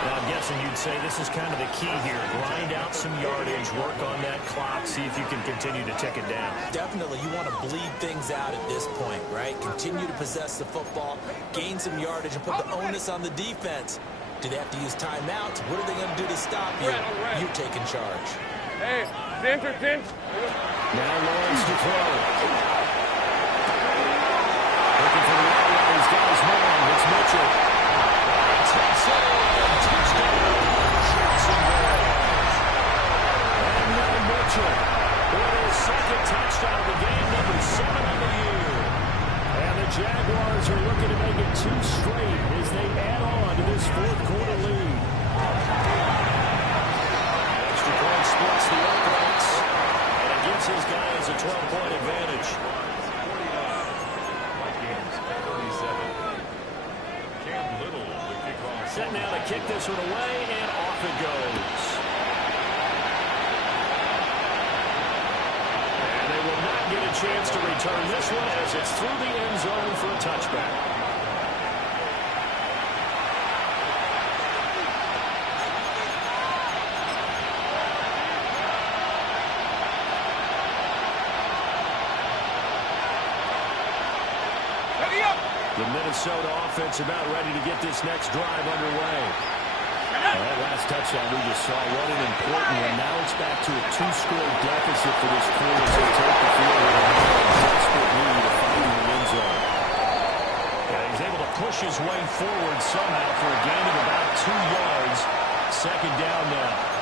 Now, I'm guessing you'd say this is kind of the key here. Grind out some yardage, work on that clock, see if you can continue to tick it down. Definitely, you want to bleed things out at this point, right? Continue to possess the football, gain some yardage, and put the onus on the defense. Do they have to use timeouts? What are they going to do to stop you? You're taking charge. Hey, Dinter. Now Lawrence to throw. Looking for the outline. He's got his man. It's Mitchell. Mitchell with his 2nd touchdown of the game, number 7 on the year. And the Jaguars are looking to make it 2 straight as they add on to this 4th quarter lead. Extra point splits the uprights, and it gives his guys a 12-point advantage. Vikings 37. Cam Little, the kickoff. Set now to kick this one away, and off it goes. Get a chance to return this one as it's through the end zone for a touchback. The Minnesota offense about ready to get this next drive underway. That last touchdown we just saw, what an important one. Now it's back to a 2-score deficit for this crew as they take the field with a desperate lead of finding the end zone. And he's able to push his way forward somehow for a gain of about 2 yards. 2nd down now.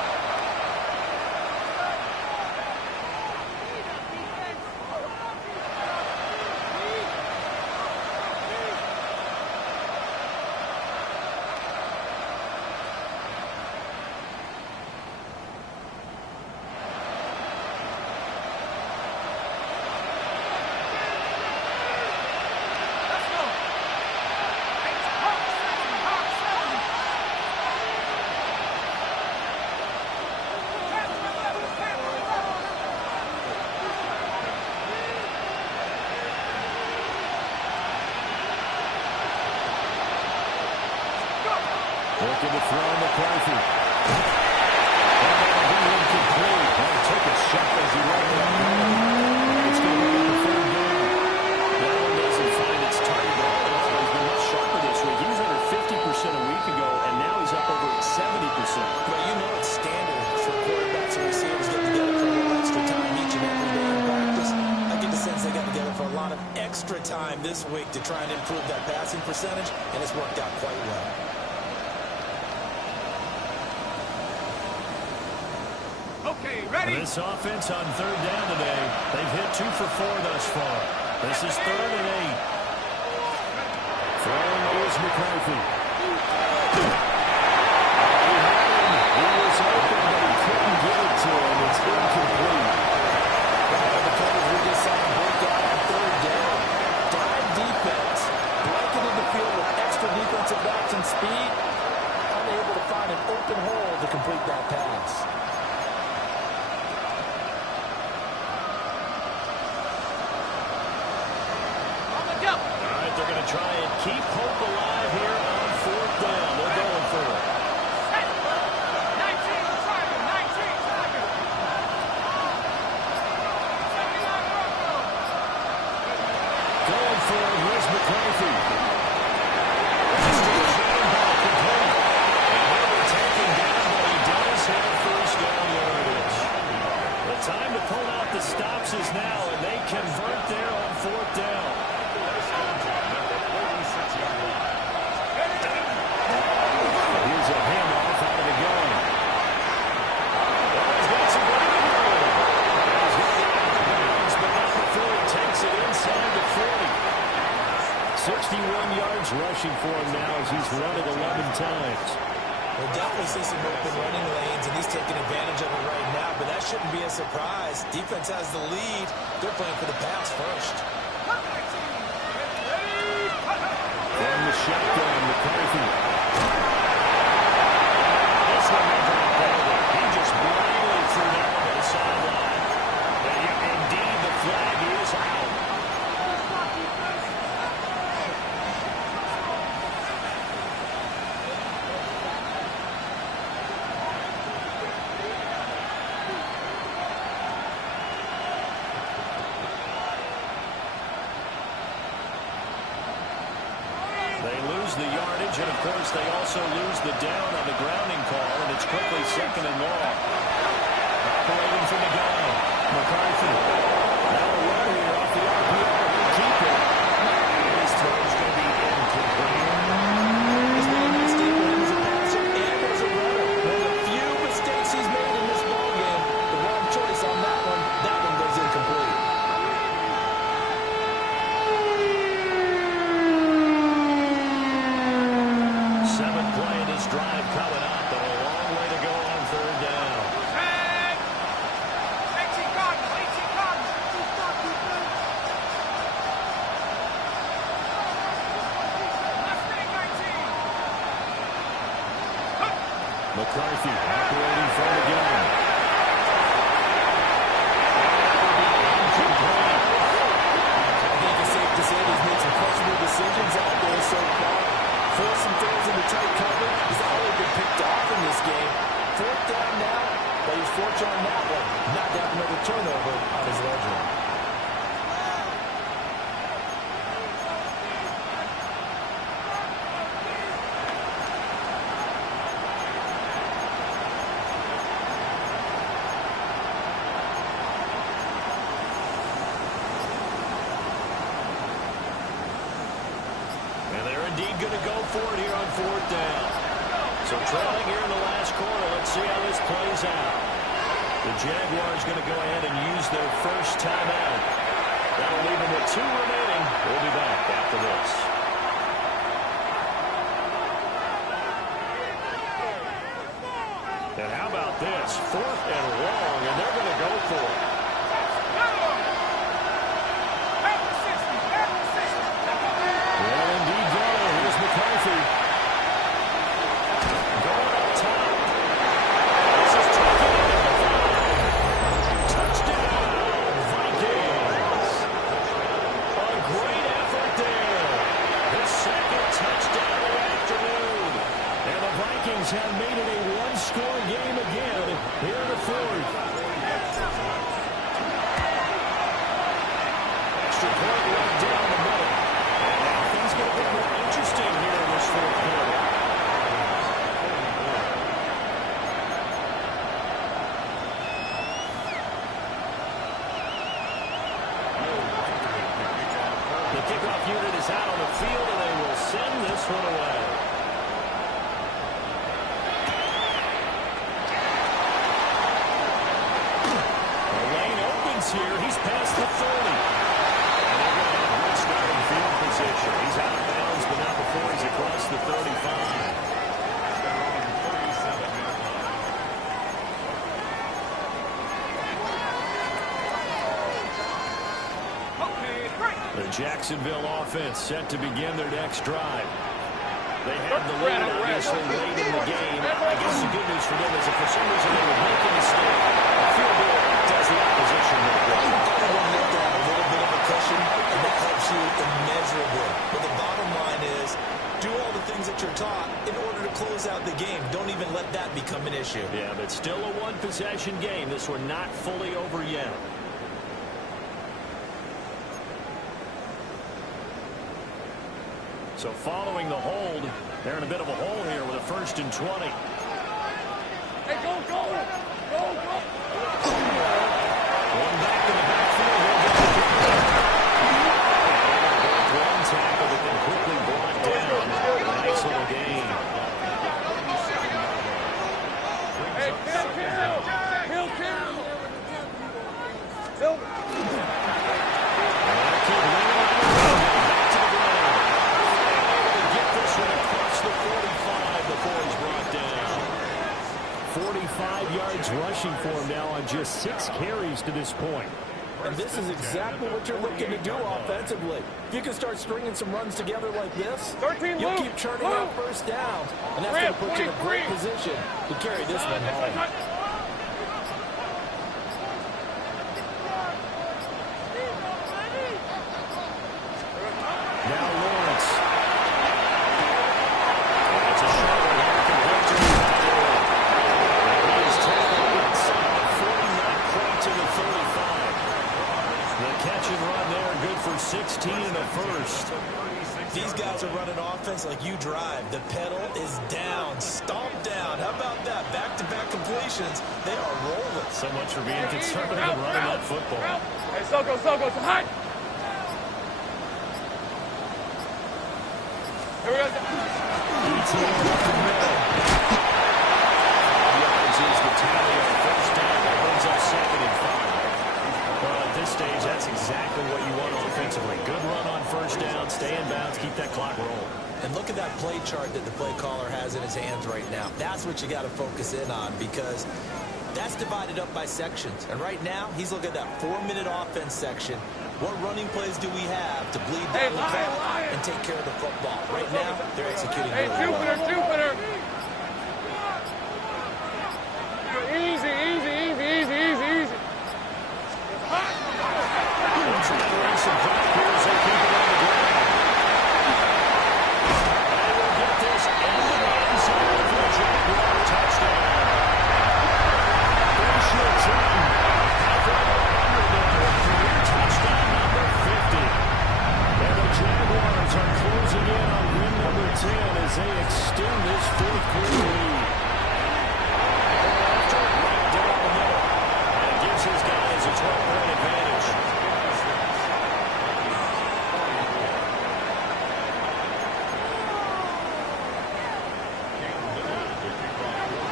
Looking to throw McCarthy. And that'll be incomplete. That took a shot as he let it go. It's going to be the 3rd down. That one doesn't find its target. He's been much sharper this week. He was under 50% a week ago, and now he's up over 70%. Well, you know it's standard for quarterbacks and receivers getting together for a little extra time each and every day in practice. I get the sense they got together for a lot of extra time this week to try and improve that passing percentage, and it's worked out quite well. Okay, ready? This offense on 3rd down today, they've hit 2 for 4 thus far. This is 3rd and 8. McCarthy. He was open, but he couldn't give it to him. It's incomplete. The coverage we just saw him break out on third down. Dive defense. Blanketed the field with extra defensive backs and speed. Unable to find an open hole to complete that pass. They're going to try and keep hope alive here on fourth down. They're going for it. 19, target, 19, target. Going for it. Here's McCarthy. Pass to the chain ball complete. And Herbert taken down, but he does have first down yardage. The time to pull out the stops is now, and they convert there on fourth down. Here's a handoff out of the gun. Well, he's got some running room. He's got it out of bounds, but not before he takes it inside the 40. 61 yards rushing for him now as he's run it 11 times. We'll definitely see some open running lanes, and he's taking advantage of it right now, but that shouldn't be a surprise. Defense has the lead. They're playing for the pass first. From the shotgun, McCarthy. This one they dropped over. He just blindly threw that one to the sideline. Indeed, the flag is out. They lose the yardage, and of course they also lose the down on the grounding call, and it's quickly second and long. Operating from the gun, McCarthy. Now a run here off the RPO. He'll keep it. His throw's going to be incomplete. He's made a nice statement as a passer and as a runner. One of the few mistakes he's made in this ballgame. The wrong choice on that one. That one goes incomplete. Seventh play of this drive coming up, but a long way to go on third down. 18 Cardinals, 18 Cardinals. McCarthy operating from the gun. I think it's safe to say he's made some questionable decisions out there so far. Forced some throws into tight cover. He's already been picked off in this game. Fourth down now, but he's fortunate on that one. Not got another turnover on his ledger. And they're indeed going to go for it here on fourth down. So trailing here in the last quarter. Let's see how this plays out. The Jaguars going to go ahead and use their first timeout. That'll leave them with 2 remaining. We'll be back after this. And how about this? 4th and long, and they're going to go for it. Well, indeed, here's McCarthy. Going up top. This is taken into the 5. Touchdown, Vikings. A great effort there. The second touchdown of the afternoon. And the Vikings have made it a one-score game again here in the 4th. Extra point right down the middle. And now things get a bit more interesting here in this 4th quarter. The kickoff unit is out on the field, and they will send this one away. The lane opens here. He's past the 30. And they're going to have good starting field position. He's out of bounds, but not before he's across The Jacksonville offense set to begin their next drive. They had the lead, obviously, late in the game. I guess the good news for them is if for some reason they would make a mistake, a field goal does the opposition no good. Everyone looked at a little bit of a cushion, and that helps you immeasurably. But the bottom line is, do all the things that you're taught in order to close out the game. Don't even let that become an issue. Yeah, but still a one-possession game. This one not fully over yet. So following the hold, they're in a bit of a hole here with a 1st and 20. Hey, go, go! Go, go! One back in the backfield. One tackle that can quickly brought down. Nice little gain. Hey, kill! Get this one across the 45 before he's brought down. 45 yards rushing for him now on just 6 carries to this point. And this is exactly what you're looking to do offensively. If you can start stringing some runs together like this, 13, you'll move, keep churning move. out first downs. And that's going to put you in a great position to carry this one home. Now Lawrence. That's a short one here. Complete to Howard. He is tackled inside the 40, not quite to the 35. The catch and run there, good for 16 and a first. These guys are running offense like you drive. The pedal is down, stomp down. How about that? Back-to-back completions. They are rolling. So much for being conservative and running that football. Hey, Soko, it's hot! Here we go. ETN up the middle. 5 yards is the tally on first down. That brings up 2nd and 5. Well, at this stage, that's exactly what you want offensively. Good run on first down, stay in bounds, keep that clock rolling. And look at that play chart that the play caller has in his hands right now. That's what you got to focus in on because that's divided up by sections. And right now, he's looking at that 4-minute offense section. What running plays do we have to bleed down the clock and take care of the football? Right now, they're executing Hey, really well. Jupiter! Easy. Once we run some clock here as they keep it on the ground. And we'll get this in the end zone for a Jaguar touchdown. Pretty sure Trenton halfway under there. Career touchdown number 50. And the Jaguars are closing in on win number 10 as they extend this 4th quarter lead. After right down the middle. And it gives his guys a 12-point advantage.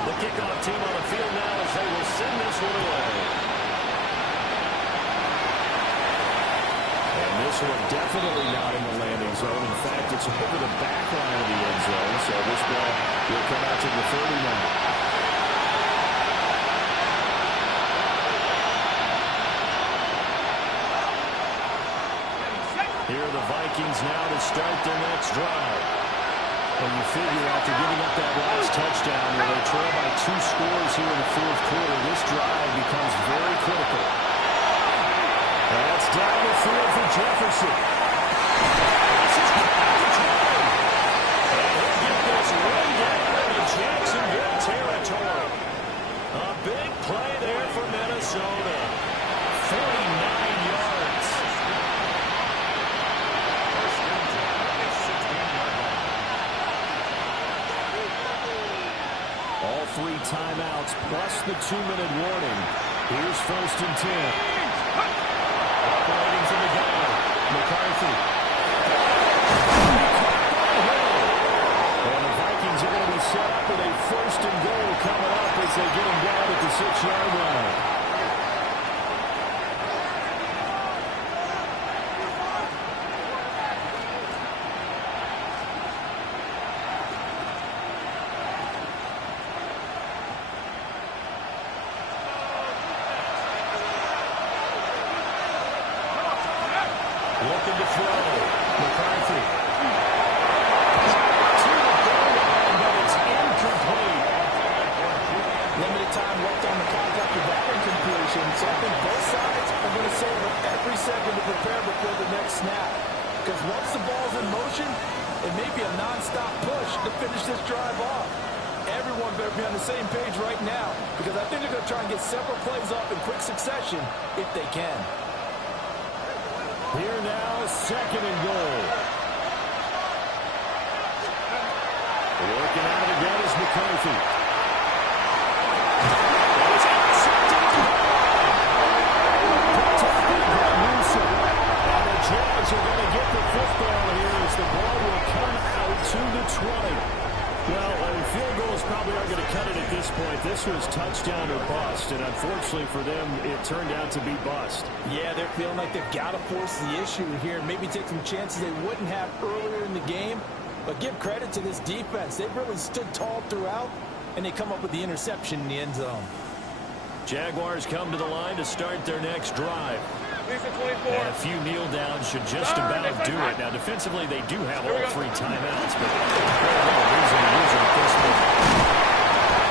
The kickoff team on the field now as they will send this one away. And this one definitely not in the landing zone. In fact, it's over the back line of the end zone. So this ball will come out to the 30 now. Here are the Vikings now to start their next drive. And you figure after giving up that last touchdown where they trail by 2 scores here in the 4th quarter, this drive becomes very critical. And that's down the field for Jefferson. This is going to try. And he'll get this way down into Jacksonville territory. A big play there for Minnesota. 49 yards. All 3 timeouts plus the 2-minute warning. Here's 1st and 10. Operating from the gun. McCarthy. And the Vikings are going to be set up with a 1st and goal coming up as they get him down at the 6-yard line. Looking to throw. McCarthy. Limited time left on the clock after that incompletion, so I think both sides are going to savor every second to prepare before the next snap. Because once the ball's in motion, it may be a non-stop push to finish this drive off. Everyone better be on the same page right now, because I think they're going to try and get several plays off in quick succession if they can. Here now, 2nd and goal. Working out of the gun is McCarthy. Jags are going to get the football here as the ball will come out to the 20. Well, field goals probably aren't going to cut it at this point. This was touchdown or bust, and unfortunately for them, it turned out to be bust. Yeah, they're feeling like they've got to force the issue here, maybe take some chances they wouldn't have earlier in the game. But give credit to this defense. They've really stood tall throughout, and they come up with the interception in the end zone. Jaguars come to the line to start their next drive. And a few kneel downs should just about do it. Now, defensively, they do have all 3 timeouts, but very little reason to use them at this point.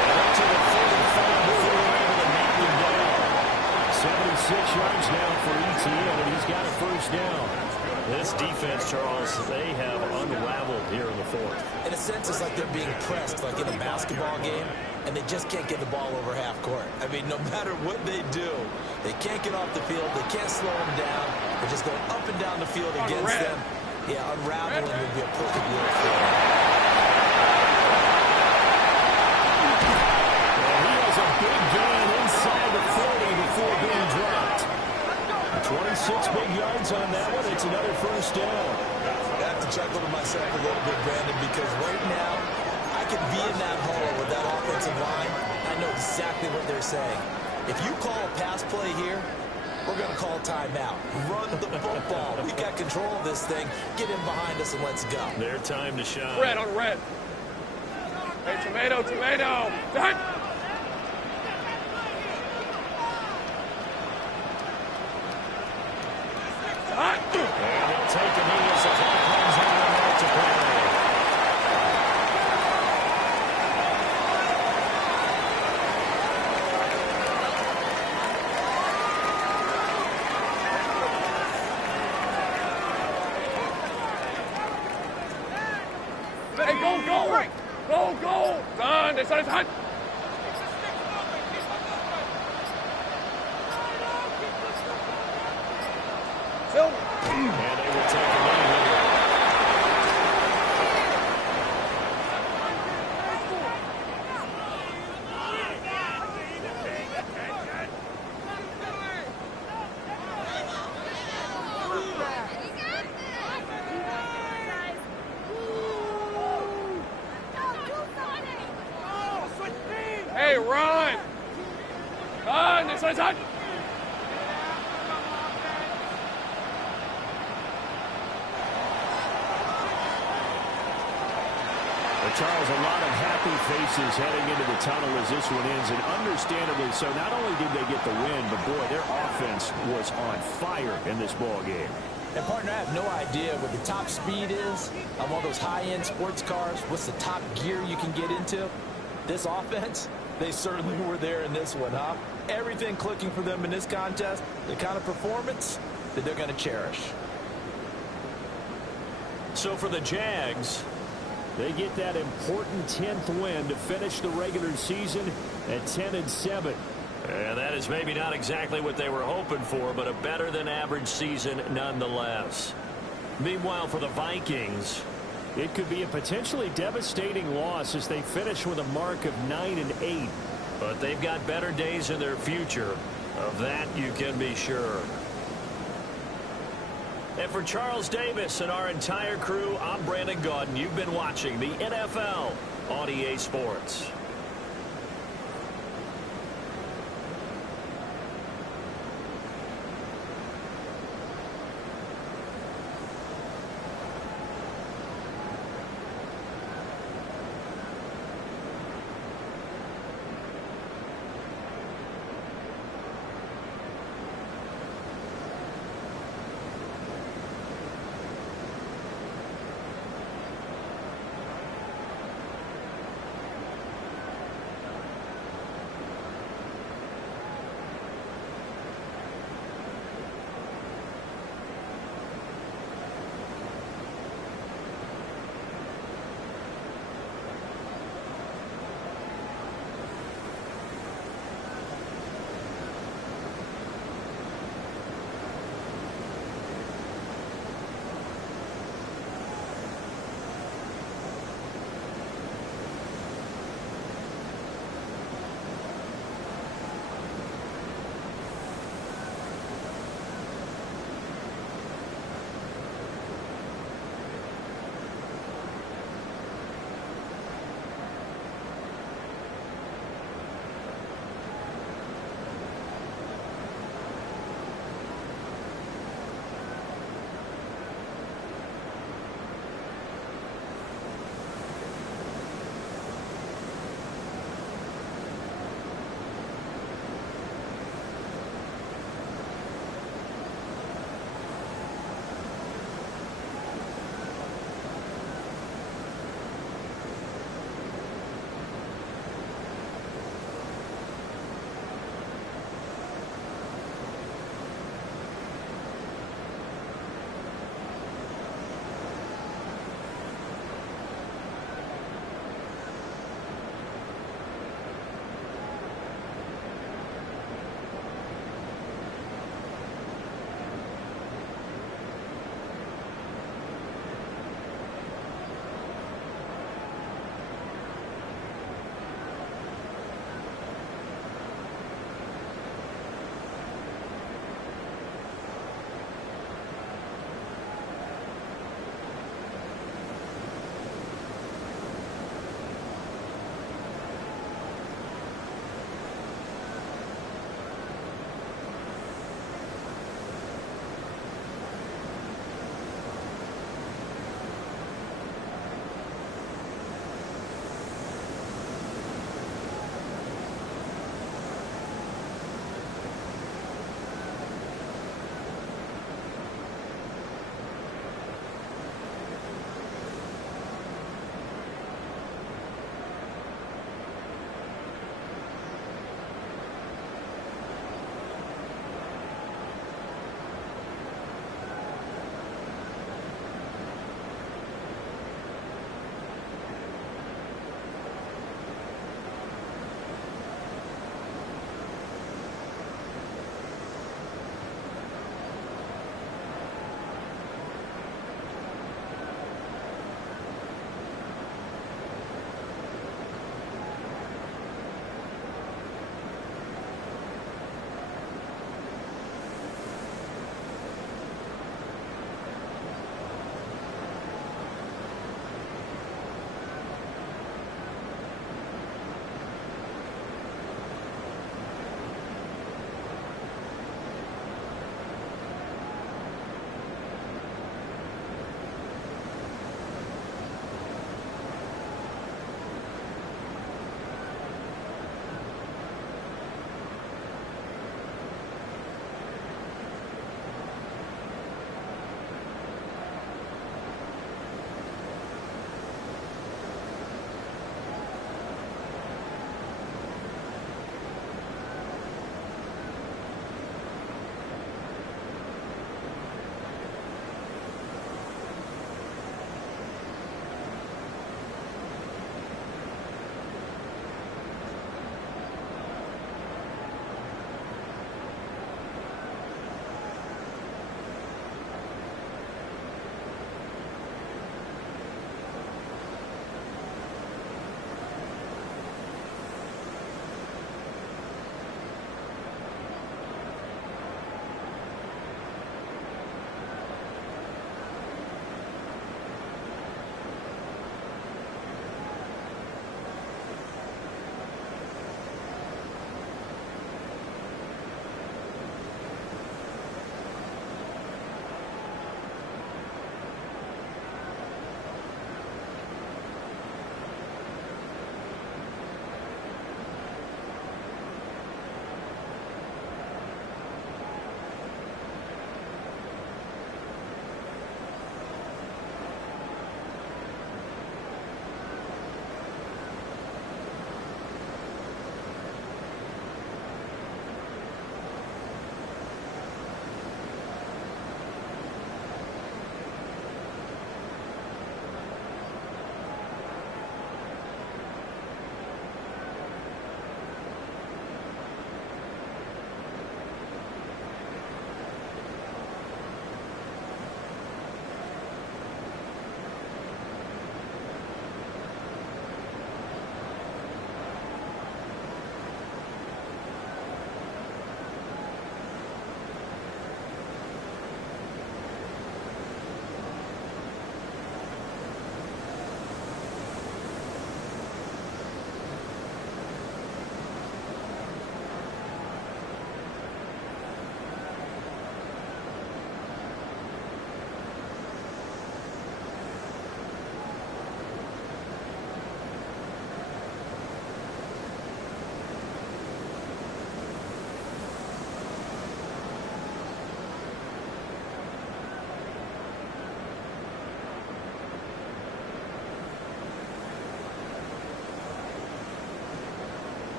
And up to the 35 before we're able to knock him down. 76 yards now for ETN, and he's got a first down. This defense, Charles, they have unraveled here in the 4th. In a sense, it's like they're being pressed, like in a basketball game, and they just can't get the ball over half court. I mean, no matter what they do, they can't get off the field. They can't slow them down. They're just going up and down the field against them. Yeah, unraveling would be a perfect word for them. Well, he has a big gain inside the 40 before being dropped. 26 big yards on that one. It's another first down. I have to chuckle to myself a little bit, Brandon, because right now, I could be in that hole with that offensive line. I know exactly what they're saying. If you call a pass play here, we're going to call timeout. Run the football. We've got control of this thing. Get in behind us and let's go. Their time to shine. Red on red. Hey, tomato, tomato. Done. And they'll take a knee as the clock comes out to play. Hey, go. Go. Done. It's done. Silver. And they will take a knee here. Hey, run. Done. It's done. Charles, a lot of happy faces heading into the tunnel as this one ends, and understandably so. Not only did they get the win, but boy, their offense was on fire in this ball game. And partner, I have no idea what the top speed is on one of those high-end sports cars. What's the top gear you can get into? This offense, they certainly were there in this one, huh? Everything clicking for them in this contest, the kind of performance that they're going to cherish. So for the Jags, they get that important 10th win to finish the regular season at 10-7. And that is maybe not exactly what they were hoping for, but a better than average season nonetheless. Meanwhile, for the Vikings, it could be a potentially devastating loss as they finish with a mark of 9-8. But they've got better days in their future. Of that, you can be sure. And for Charles Davis and our entire crew, I'm Brandon Gaudin. You've been watching the NFL on EA Sports.